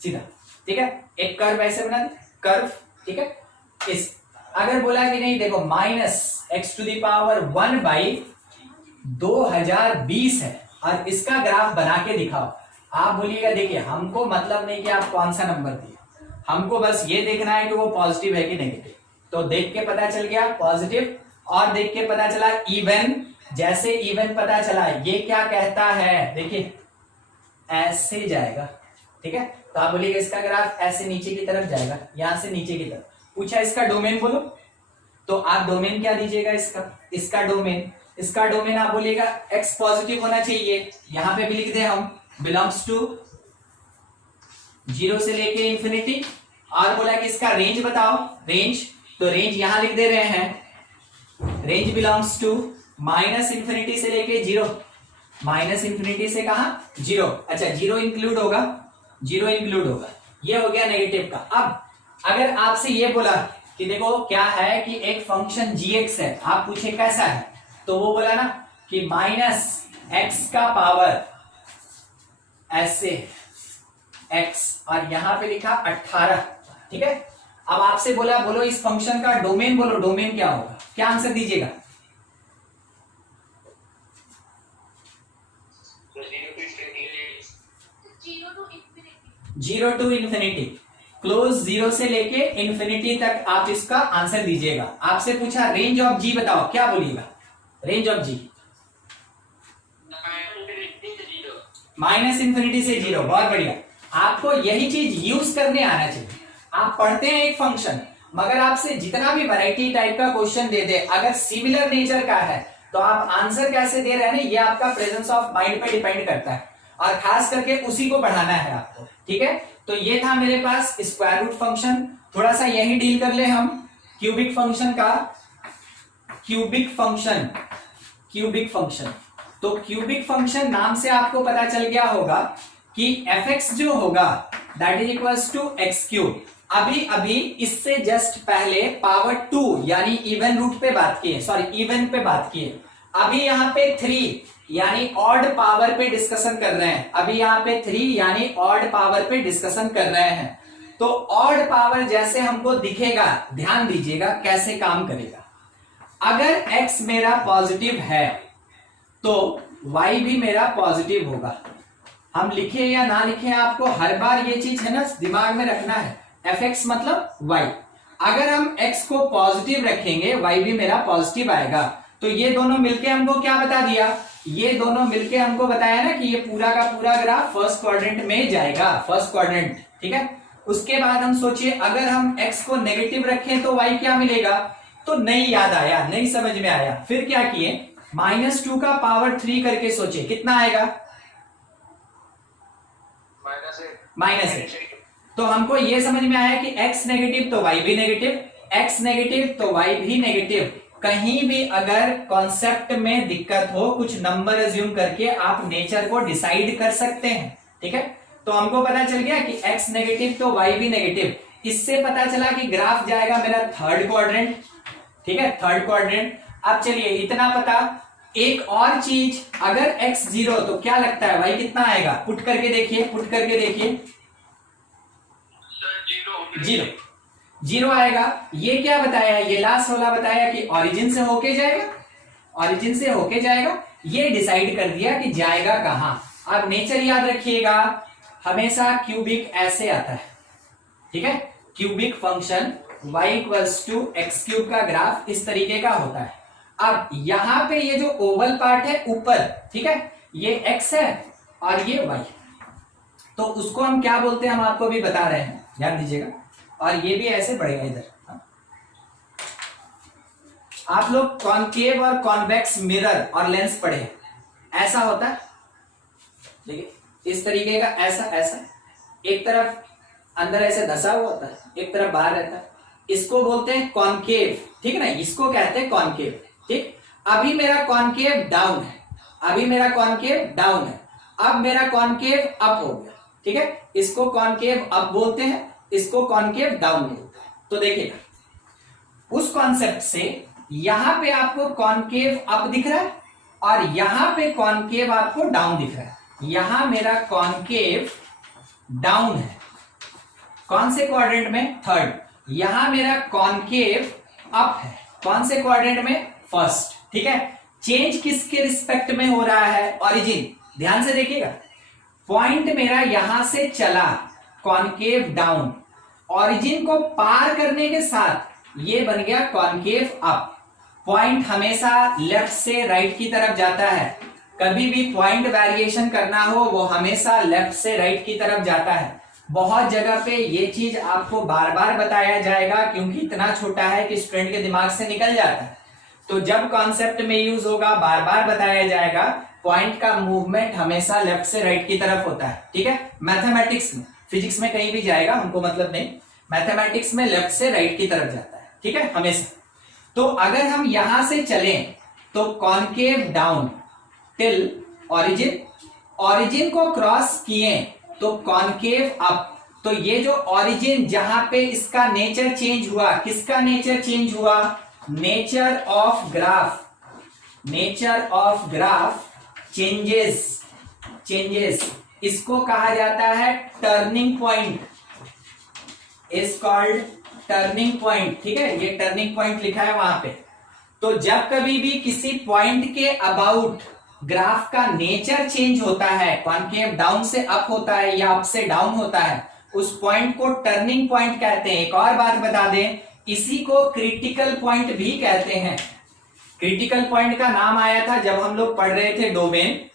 सीधा। ठीक है, एक कर्व ऐसे बना दे, कर्व। ठीक है, इस अगर बोला कि नहीं देखो minus x to the power 1/2020 है और इसका ग्राफ बना के दिखाओ, आप बोलिएगा देखिए हमको मतलब नहीं कि आप कौन सा नंबर दिए, हमको बस ये देखना है कि वो पॉजिटिव है कि नेगेटिव। तो देख के पता चल गया पॉजिटिव, और देख के पता चला इवन। जैसे इवन पता चला, ये क्या कहता है, देखिए ऐसे जाएगा। ठीक है, तो आप बोलिएगा इसका ग्राफ ऐसे नीचे की तरफ जाएगा, यहां से नीचे की तरफ। पूछा इसका डोमेन बोलो, तो आप डोमेन क्या दीजिएगा इसका डोमेन आप बोलिएगा x पॉजिटिव होना चाहिए, यहां पे भी लिख दे हम बिलोंग्स टू जीरो से लेके इंफिनिटी, और बोला कि इसका रेंज बताओ, रेंज, तो रेंज यहां लिख दे रहे हैं, range belongs to minus infinity से लेके जीरो, माइनस इंफिनिटी से कहा जीरो। अच्छा, जीरो इंक्लूड होगा, ये हो गया नेगेटिव का। अब अगर आपसे ये बोला कि देखो क्या है कि एक फंक्शन gx है, आप पूछे कैसा है, तो वो बोला ना कि माइनस एक्स का पावर ऐसे x, और यहां पे लिखा 18। ठीक है, अब आपसे बोला बोलो इस फंक्शन का डोमेन बोलो, डोमेन क्या होगा, क्या आंसर दीजिएगा? Zero to infinity, close zero से लेके इंफिनिटी तक आप इसका आंसर दीजिएगा। आपसे पूछा रेंज ऑफ जी बताओ, क्या बोलिएगा? Range of g minus infinity से 0, बहुत बढ़िया। आपको यही चीज यूज करने आना चाहिए। आप पढ़ते हैं एक फंक्शन, मगर आपसे जितना भी वैरायटी टाइप का क्वेश्चन दे दे, अगर सिमिलर नेचर का है तो आप आंसर कैसे दे रहे हैं ना, ये आपका प्रेजेंस ऑफ माइंड पे डिपेंड करता है, और खास करके उसी को बढ़ाना है आपको। ठीक है, तो ये था मेरे पास स्क्वायर रूट फंक्शन। थोड़ा सा यही डील कर ले हम क्यूबिक फंक्शन का। क्यूबिक फंक्शन तो क्यूबिक फंक्शन नाम से आपको पता चल गया होगा कि fx जो होगा that is equals to x cube. अभी इससे जस्ट पहले पावर 2 यानी इवन रूट पे बात किए, सॉरी इवन पे बात किए। अभी यहाँ पे 3 यानी ऑड पावर पे डिस्कशन कर रहे हैं। अभी यहाँ पे 3 यानी ऑड पावर पे डिस्कशन कर रहे हैं। तो ऑड पावर जैसे हमको दिखेगा, ध्यान दीजिएगा कैसे काम करेगा। अगर x मेरा पॉजिटिव है तो y भी मेरा पॉजिटिव होगा। हम लिखे या ना लिखे, आपको हर बार ये चीज है ना दिमाग में रखना है, fx मतलब y। अगर हम x को पॉजिटिव रखेंगे y भी मेरा पॉजिटिव आएगा। तो ये दोनों मिलके हमको क्या बता दिया, ये दोनों मिलके हमको बताया ना कि ये पूरा का पूरा ग्राफ फर्स्ट क्वाड्रेंट में जाएगा, फर्स्ट क्वाड्रेंट। ठीक है, उसके बाद हम सोचिए अगर हम x को नेगेटिव रखें तो y क्या मिलेगा, तो नहीं याद आया, नहीं समझ में आया। फिर क्या किए, -2 का पावर 3 करके सोचे कितना आएगा, -8। तो हमको ये समझ में आया कि x नेगेटिव तो y भी नेगेटिव, x नेगेटिव तो y भी नेगेटिव। कहीं भी अगर कॉन्सेप्ट में दिक्कत हो, कुछ नंबर अज्यूम करके आप नेचर को डिसाइड कर सकते हैं। ठीक है, तो हमको पता चल गया कि x नेगेटिव तो y भी नेगेटिव। इससे पता चला कि ग्राफ जाएगा मेरा थर्ड क्वाड्रेंट। ठीक है, थर्ड क्वाड्रेंट। अब चलिए इतना पता, एक और चीज, अगर x 0 तो क्या लगता है y कितना आएगा, पुट करके देखिए, पुट करके देखिए, 0 आएगा। ये क्या बताया, ये लास्ट वाला बताया कि ओरिजिन से होके जाएगा, ओरिजिन से होके जाएगा। ये डिसाइड कर दिया कि जाएगा कहां। अब नेचर याद रखिएगा, हमेशा क्यूबिक ऐसे आता है। ठीक है, cubic function y equals to x cube का ग्राफ इस तरीके का होता है। अब यहां पे ये जो ओवल पार्ट है ऊपर, ठीक है, ये x है और ये y, तो उसको हम क्या बोलते हैं हम आपको भी बता रहे हैं, ध्यान दीजिएगा। और ये भी ऐसे बढ़ेगा इधर। आप लोग कॉनकेव और कॉन्वेक्स मिरर और लेंस पढ़े, ऐसा होता है, देखिए इस तरीके का, ऐसा ऐसा, एक तरफ अंदर ऐसे धसा हुआ होता है, एक तरफ बाहर रहता है, इसको बोलते हैं कॉनकेव। ठीक है ना, इसको कहते हैं कॉनकेव। ठीक, अभी मेरा कॉनकेव डाउन है, अभी मेरा कॉनकेव डाउन है, अब मेरा कॉनकेव अप हो गया। ठीक है, इसको कॉनकेव अप बोलते हैं, इसको कॉनकेव डाउन बोलते हैं। तो देखिएगा उस कॉन्सेप्ट से यहां पे आपको कॉनकेव अप दिख रहा है और यहां पे कॉनकेव आपको डाउन दिख रहा है। यहां मेरा कॉनकेव डाउन है, कौन से क्वाड्रेंट में, थर्ड। यहां मेरा कॉनकेव अप है, कौन से क्वाड्रेंट में, फर्स्ट। ठीक है, चेंज किसके रिस्पेक्ट में हो रहा है, ओरिजिन। ध्यान से देखिएगा, पॉइंट मेरा यहां से चला कॉनकेव डाउन, ओरिजिन को पार करने के साथ ये बन गया कॉनकेव अप। पॉइंट हमेशा लेफ्ट से राइट की तरफ जाता है, कभी भी पॉइंट वेरिएशन करना हो वो हमेशा लेफ्ट से राइट की तरफ जाता है। बहुत जगह पे ये चीज आपको बार बार बताया जाएगा क्योंकि इतना छोटा है कि स्टूडेंट के दिमाग से निकल जाता है। तो जब कॉन्सेप्ट में यूज होगा बार बार बताया जाएगा, पॉइंट का मूवमेंट हमेशा लेफ्ट से राइट की तरफ होता है। ठीक है, मैथमेटिक्स में, फिजिक्स में कहीं भी जाएगा हमको मतलब नहीं, मैथमेटिक्स में लेफ्ट से राइट की तरफ जाता है। ठीक है, हमेशा। तो अगर हम यहां से चलें तो concave down till origin, origin को क्रॉस किए तो कॉनकेव अप। तो ये जो ओरिजिन जहां पे इसका नेचर चेंज हुआ, किसका नेचर चेंज हुआ, nature of graph, nature of graph changes, changes, इसको कहा जाता है turning point, is called turning point. ठीक है, ये टर्निंग पॉइंट लिखा है वहां पे। तो जब कभी भी किसी पॉइंट के अबाउट ग्राफ का नेचर चेंज होता है, कॉनकेव डाउन से अप होता है या अप से डाउन होता है, उस पॉइंट को टर्निंग पॉइंट कहते हैं। एक और बात बता दें, इसी को क्रिटिकल पॉइंट भी कहते हैं। क्रिटिकल पॉइंट का नाम आया था जब हम लोग पढ़ रहे थे डोमेन,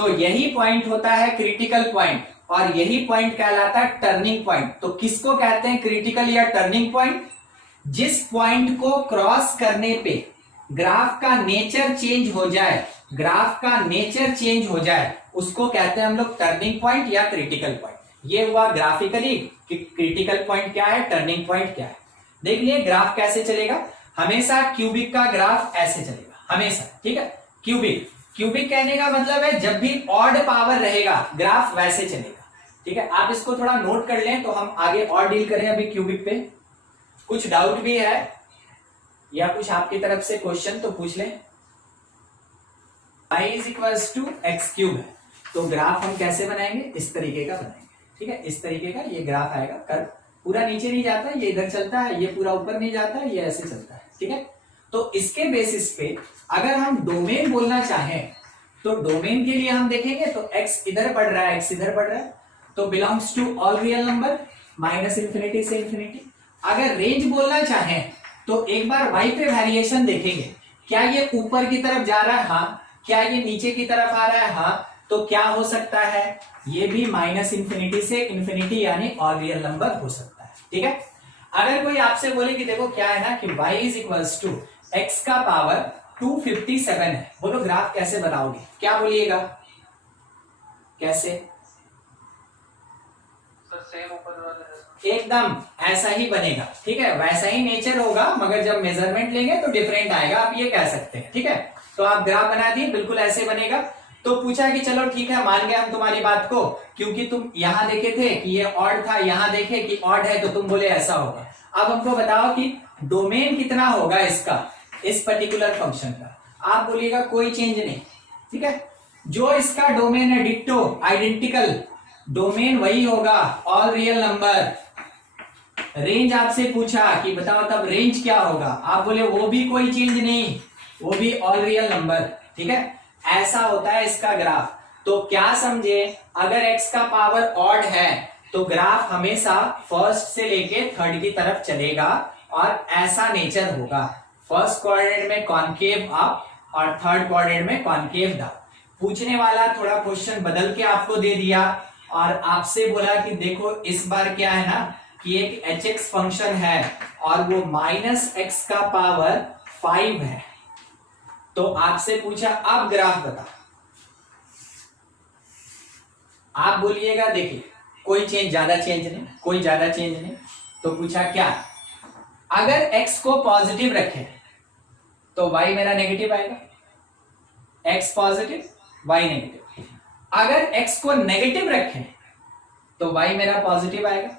तो यही पॉइंट होता है क्रिटिकल पॉइंट, और यही पॉइंट कहलाता है टर्निंग पॉइंट। तो किसको कहते हैं क्रिटिकल या टर्निंग पॉइंट? जिस पॉइंट को क्रॉस करने पे ग्राफ का नेचर चेंज हो जाए, ग्राफ का नेचर चेंज हो जाए, उसको कहते हैं हम लोग टर्निंग पॉइंट या क्रिटिकल पॉइंट। ये हुआ ग्राफिकली कि क्रिटिकल पॉइंट क्या है, टर्निंग पॉइंट क्या है। देख लिए ग्राफ कैसे चलेगा, हमेशा क्यूबिक का ग्राफ ऐसे चलेगा हमेशा, ठीक है। क्यूबिक, क्यूबिक कहने का मतलब है जब भी ऑड पावर रहेगा ग्राफ वैसे चलेगा, ठीक है। आप इसको थोड़ा नोट कर लें तो हम आगे और डील करें अभी क्यूबिक पे। कुछ डाउट भी है या कुछ आपकी तरफ से क्वेश्चन तो पूछ लें। y is equals to x cube है, तो ग्राफ हम कैसे बनाएंगे, इस तरीके का बनाएंगे, ठीक है। इस तरीके का ये ग्राफ आएगा, कर्व पूरा नीचे नहीं जाता, ये इधर चलता है, ये पूरा ऊपर नहीं जाता है, ये ऐसे चलता है, ठीक है। तो इसके बेसिस पे अगर हम डोमेन बोलना चाहें तो डोमेन के लिए हम देखेंगे तो x इधर बढ़ रहा है, x इधर बढ़ रहा है, तो belongs to all real number minus infinity से इंफिनिटी। अगर रेंज बोलना चाहें तो एक बार y पे वेरिएशन देखेंगे, क्या ये ऊपर की तरफ जा रहा है, हाँ, क्या ये नीचे की तरफ आ रहा है, हाँ, तो क्या हो सकता है, ये भी माइनस इंफिनिटी से इंफिनिटी यानी ऑल रियल नंबर हो सकता है, ठीक है। अगर कोई आपसे बोले कि देखो क्या है ना कि y is equals to x का पावर 257 है, बोलो ग्राफ कैसे बनाओगे, क्या बोलिएगा, कैसे? सेम ऊपर वाला एकदम ऐसा ही बनेगा, ठीक है, वैसा ही नेचर होगा, मगर जब मेजरमेंट लेंगे तो डिफरेंट आएगा, आप ये कह सकते हैं, ठीक है। तो आप ग्राफ बना दिए, बिल्कुल ऐसे बनेगा। तो पूछा कि चलो ठीक है, मान गए हम तुम्हारी बात को, क्योंकि तुम यहां देखे थे कि ये ऑड था, यहां देखे कि ऑड है, तो तुम बोले ऐसा होगा। अब हमको बताओ कि डोमेन कितना होगा इसका, इस पर्टिकुलर फंक्शन का। आप बोलिएगा कोई चेंज नहीं, ठीक है। जो इसका डोमेन है डिट्टो आइडेंटिकल, डोमेन वही होगा, ऑल रियल नंबर। रेंज आपसे पूछा कि बताओ तब रेंज क्या होगा, आप बोले वो भी कोई चेंज नहीं, वो भी ऑल रियल नंबर, ठीक है। ऐसा होता है इसका ग्राफ। तो क्या समझे, अगर x का पावर ऑड है तो ग्राफ हमेशा फर्स्ट से लेके थर्ड की तरफ चलेगा और ऐसा नेचर होगा, फर्स्ट क्वाड्रेंट में कॉनकेव अप और थर्ड क्वाड्रेंट में कॉनकेव डाउन। पूछने वाला थोड़ा क्वेश्चन बदल के आपको दे दिया और आपसे बोला कि देखो इस बार क्या है ना कि एक hx फंक्शन है और वो माइनस एक्स का पावर 5 है, तो आपसे पूछा अब ग्राफ बता। आप बोलिएगा देखिए कोई चेंज, ज्यादा चेंज नहीं, कोई ज्यादा चेंज नहीं। तो पूछा क्या, अगर x को पॉजिटिव रखें तो y मेरा नेगेटिव आएगा, x पॉजिटिव y नेगेटिव। अगर x को नेगेटिव रखें तो y मेरा पॉजिटिव आएगा,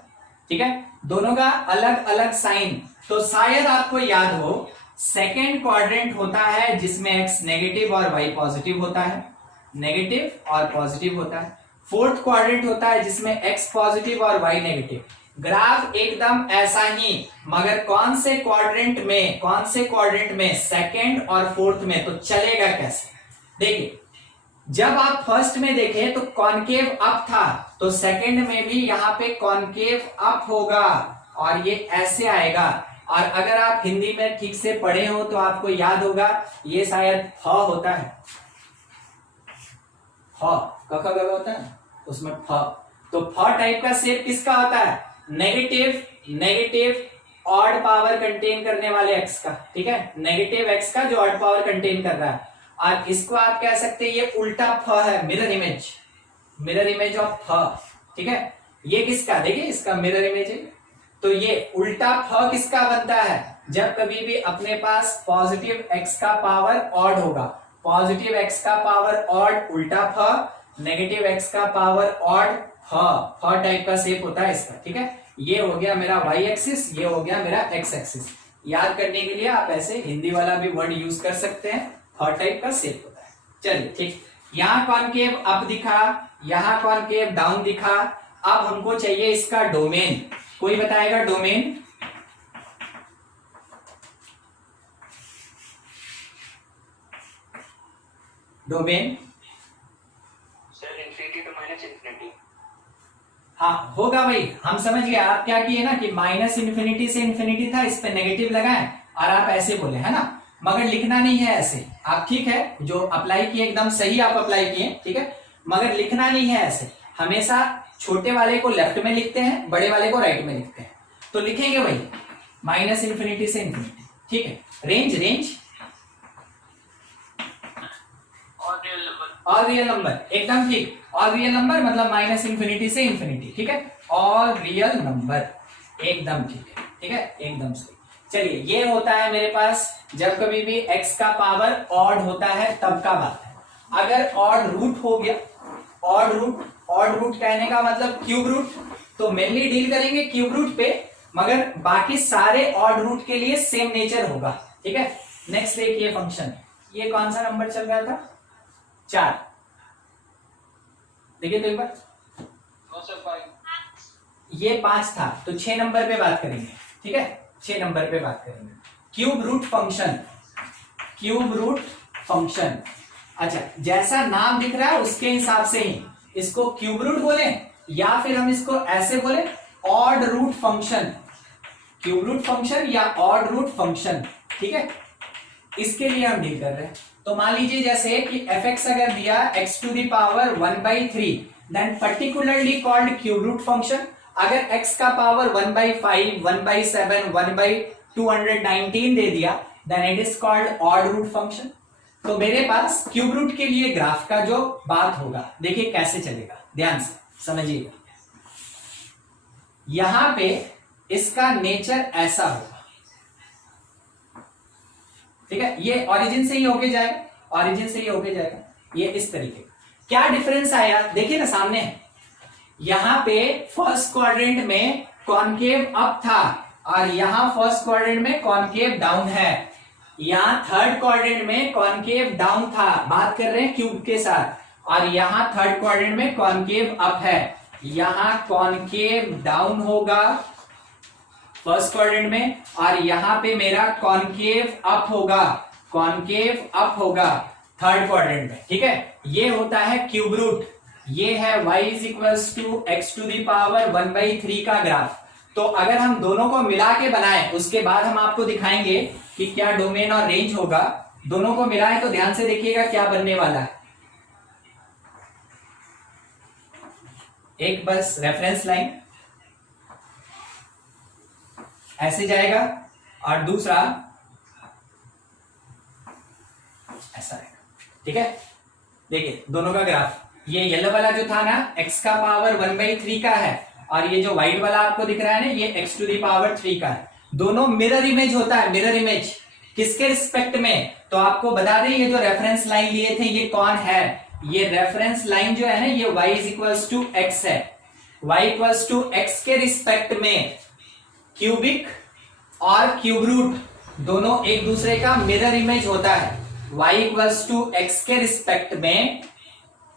ठीक है। दोनों का अलग अलग साइन। तो शायद आपको याद हो सेकेंड क्वाड्रेंट होता है जिसमें x नेगेटिव और y पॉजिटिव होता है, नेगेटिव और पॉजिटिव होता है। फोर्थ क्वाड्रेंट होता है जिसमें x पॉजिटिव और y नेगेटिव। ग्राफ एकदम ऐसा ही, मगर कौन से क्वाड्रेंट में, सेकेंड और फोर्थ में, तो चलेगा कैसे। देखिए जब आप फर्स्ट में देखें तो कॉनकेव अप था, तो सेकेंड में भी यहाँ पे कॉनकेव अप होगा और ये ऐसे आएगा। और अगर आप हिंदी में ठीक से पढ़े हो तो आपको याद होगा ये शायद फ होता है, फ क ख ग होता है उसमें फ। तो फ टाइप का शेप किसका होता है, नेगेटिव ऑड पावर कंटेन करने वाले x का, ठीक है, नेगेटिव x का जो ऑड पावर कंटेन कर रहा है। और इसको आप कह सकते हैं ये उल्टा फ है, मिरर इमेज ऑफ फ, ठीक है। ये किसका, देखिए इसका मिरर इमेज है। तो ये उल्टा फ किसका बनता है, जब कभी भी अपने पास पॉजिटिव x का पावर ऑड होगा, पॉजिटिव x का पावर ऑड उल्टा फ, नेगेटिव x का पावर ऑड फ टाइप का शेप होता है इसका, ठीक है। ये हो गया मेरा y एक्सिस, ये हो गया मेरा x एक्सिस। याद करने के लिए आप ऐसे हिंदी वाला भी वर्ड यूज कर सकते हैं, फ टाइप का शेप होता है। चलिए ठीक, यहाँ कॉनकेव अप दिखा, यहाँ कॉनकेव डाउन दिखा। अब हमको चाहिए इसका डोमेन, कोई बताएगा domain. Domain sir infinity to minus infinity. हाँ होगा भाई, हम समझ गए। आप क्या किए ना कि माइनस इंफिनिटी से इंफिनिटी था, इस पे नेगेटिव लगाए और आप ऐसे बोले, है ना, मगर लिखना नहीं है ऐसे। आप ठीक है जो अप्लाई किए एकदम सही आप अप्लाई किए, ठीक है। मगर लिखना नहीं है ऐसे, हमेशा छोटे वाले को लेफ्ट में लिखते हैं, बड़े वाले को राइट में लिखते हैं। तो लिखेंगे वही माइनस इंफिनिटी से इंफिनिटी, ठीक है। रेंज और रियल नंबर, एकदम ठीक। और रियल नंबर मतलब माइनस इंफिनिटी से इंफिनिटी, ठीक है। और रियल नंबर, एकदम ठीक है, ठीक है, एकदम सही। चलिए, ये होता है मेरे पास जब कभी भी x का पावर ऑड होता है तब का बात है। अगर ऑड रूट हो गया, ऑड रूट कहने का मतलब क्यूब रूट, तो मेनली डील करेंगे क्यूब रूट पे, मगर बाकी सारे ऑड रूट के लिए सेम नेचर होगा, ठीक है। नेक्स्ट देखिए फंक्शन, ये कौन सा नंबर चल रहा था? 4। देखिए तो एक बार, ये 5 था, तो 6 नंबर पे बात करेंगे, ठीक है। 6 नंबर पे बात करेंगे क्यूब रूट फंक्शन। अच्छा, जैसा नाम दिख रहा है उसके हिसाब से ही इसको क्यूब रूट बोले, या फिर हम इसको ऐसे बोले odd root function, cube root function या ऑड रूट फंक्शन, ठीक है। इसके लिए हम डील कर रहे हैं। तो मान लीजिए जैसे कि fx अगर दिया x to the power 1/3, then particularly called cube root function. अगर x का पावर 1/5, 1/7, 1/219 दे दिया, then it is called odd root function. तो मेरे पास क्यूब रूट के लिए ग्राफ का जो बात होगा, देखिए कैसे चलेगा, ध्यान से समझिएगा। यहां पे इसका नेचर ऐसा होगा, ठीक है। ये ओरिजिन से ही होके जाएगा, ये इस तरीके। क्या डिफरेंस आया देखिए ना सामने, यहां पे फर्स्ट क्वाड्रेंट में कॉनकेव अप था और यहां फर्स्ट क्वाड्रेंट में कॉनकेव डाउन है। यहां थर्ड क्वाड्रेंट में कॉनकेव डाउन था, बात कर रहे हैं क्यूब के साथ, और यहां थर्ड क्वाड्रेंट में कॉनकेव अप है। यहां कॉनकेव डाउन होगा फर्स्ट क्वाड्रेंट में, और यहां पे मेरा कॉनकेव अप होगा थर्ड क्वाड्रेंट में, ठीक है। ये होता है क्यूब रूट, ये है y is equals to x to the power 1/3 का ग्राफ। तो अगर हम दोनों को मिला के बनाएं, उसके बाद हम आपको दिखाएंगे कि क्या डोमेन और रेंज होगा। दोनों को मिलाएं तो ध्यान से देखिएगा क्या बनने वाला है। एक बस रेफरेंस लाइन ऐसे जाएगा और दूसरा ऐसा आएगा, ठीक है। देखिए दोनों का ग्राफ, ये येलो वाला जो था ना x का पावर 1/3 का है, और ये जो व्हाइट वाला आपको दिख रहा है ना ये x टू दी पावर 3 का है। दोनों मिरर इमेज होता है, मिरर इमेज किसके रिस्पेक्ट में, तो आपको बता दें ये जो रेफरेंस लाइन लिए थे ये कौन है। ये रेफरेंस लाइन जो है ना ये y is equals to x है। y इक्वल्स टू x के रिस्पेक्ट में क्यूबिक और क्यूब रूट दोनों एक दूसरे का मिरर इमेज होता है। y इक्वल्स टू x के रिस्पेक्ट में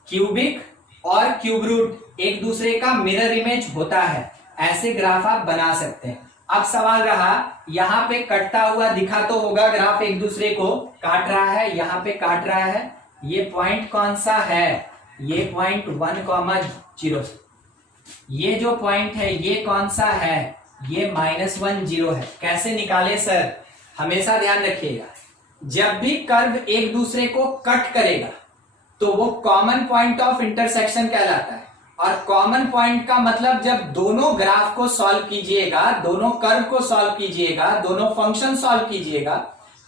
क्यूबिक और क्यूब रूट एक दूसरे का मिरर इमेज होता है। ऐसे ग्राफ आप बना सकते हैं। अब सवाल रहा, यहां पे कटता हुआ दिखा तो होगा ग्राफ, एक दूसरे को काट रहा है, यहां पे काट रहा है। ये पॉइंट कौन सा है, ये पॉइंट 1,0। ये जो पॉइंट है ये कौन सा है, ये -1,0 है। कैसे निकाले सर, हमेशा ध्यान रखिएगा, जब भी कर्व एक दूसरे को कट करेगा तो वो कॉमन पॉइंट ऑफ इंटरसेक्शन कहलाता है। और कॉमन पॉइंट का मतलब जब दोनों ग्राफ को सॉल्व कीजिएगा, दोनों कर्व को सॉल्व कीजिएगा, दोनों फंक्शन सॉल्व कीजिएगा,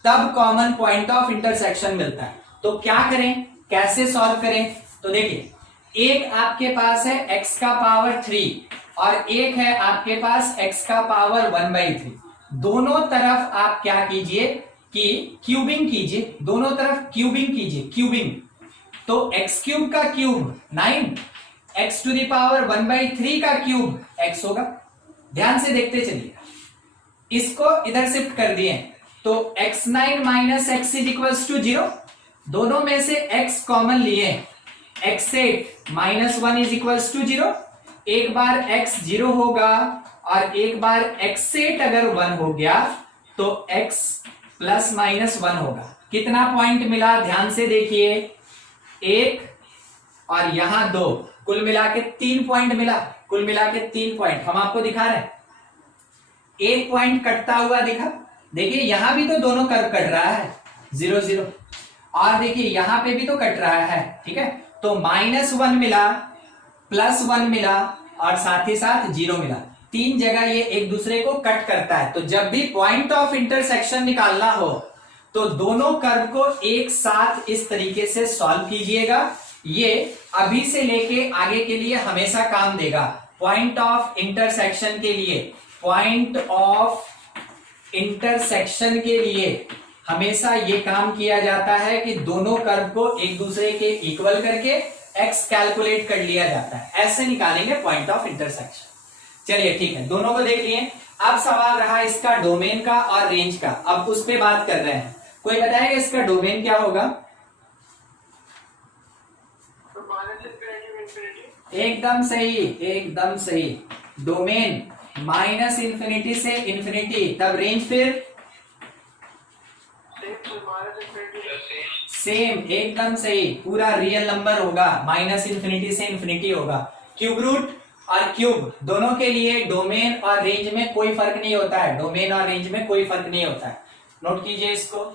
तब कॉमन पॉइंट ऑफ इंटरसेक्शन मिलता है। तो क्या करें, कैसे सॉल्व करें, तो देखिए एक आपके पास है x का पावर 3 और एक है आपके पास x का पावर 1/3। दोनों तरफ आप क्या कीजिए कि क्यूबिंग कीजिए, दोनों तरफ क्यूबिंग कीजिए, क्यूबिंग। तो x क्यूब का cube 9, x to the power 1/3 का क्यूब x होगा। ध्यान से देखते चलिए, इसको इधर शिफ्ट कर दिए तो x9 minus x is equals to 0। दोनों में से x कॉमन लिए, x8 -1 इज इक्वल्स टू 0। एक बार x 0 होगा और एक बार x8 अगर 1 हो गया तो x प्लस -1 होगा। कितना पॉइंट मिला, ध्यान से देखिए, 1 और यहां 2, कुल मिला के 3 पॉइंट मिला। कुल मिला के 3 पॉइंट हम आपको दिखा रहे हैं। एक पॉइंट कटता हुआ दिखा, देखिए यहां भी तो दोनों कर्व कट रहा है 0 0, और देखिए यहां पे भी तो कट रहा है, ठीक है। तो -1 मिला, +1 मिला और साथ ही साथ 0 मिला। 3 जगह ये एक दूसरे को कट करता है। तो जब भी पॉइंट ऑफ इंटरसेक्शन निकालना हो तो दोनों कर्व को एक साथ इस तरीके से सॉल्व कीजिएगा। ये अभी से लेके आगे के लिए हमेशा काम देगा। पॉइंट ऑफ इंटरसेक्शन के लिए, पॉइंट ऑफ इंटरसेक्शन के लिए हमेशा ये काम किया जाता है कि दोनों कर्व को एक दूसरे के इक्वल करके x कैलकुलेट कर लिया जाता है। ऐसे निकालेंगे पॉइंट ऑफ इंटरसेक्शन। चलिए ठीक है, दोनों को देख लिए। अब सवाल रहा इसका डोमेन का और रेंज का। अब उस पे बात कर रहे हैं। कोई बताएगा इसका डोमेन क्या होगा? एकदम सही, एकदम सही। डोमेन -∞ से इंफिनिटी, तब रेंज फिर सेम, एकदम सही। पूरा रियल नंबर होगा, -∞ से इंफिनिटी होगा। क्यूब रूट और क्यूब दोनों के लिए डोमेन और रेंज में कोई फर्क नहीं होता है। डोमेन और रेंज में कोई फर्क नहीं होता है। नोट कीजिए इसको।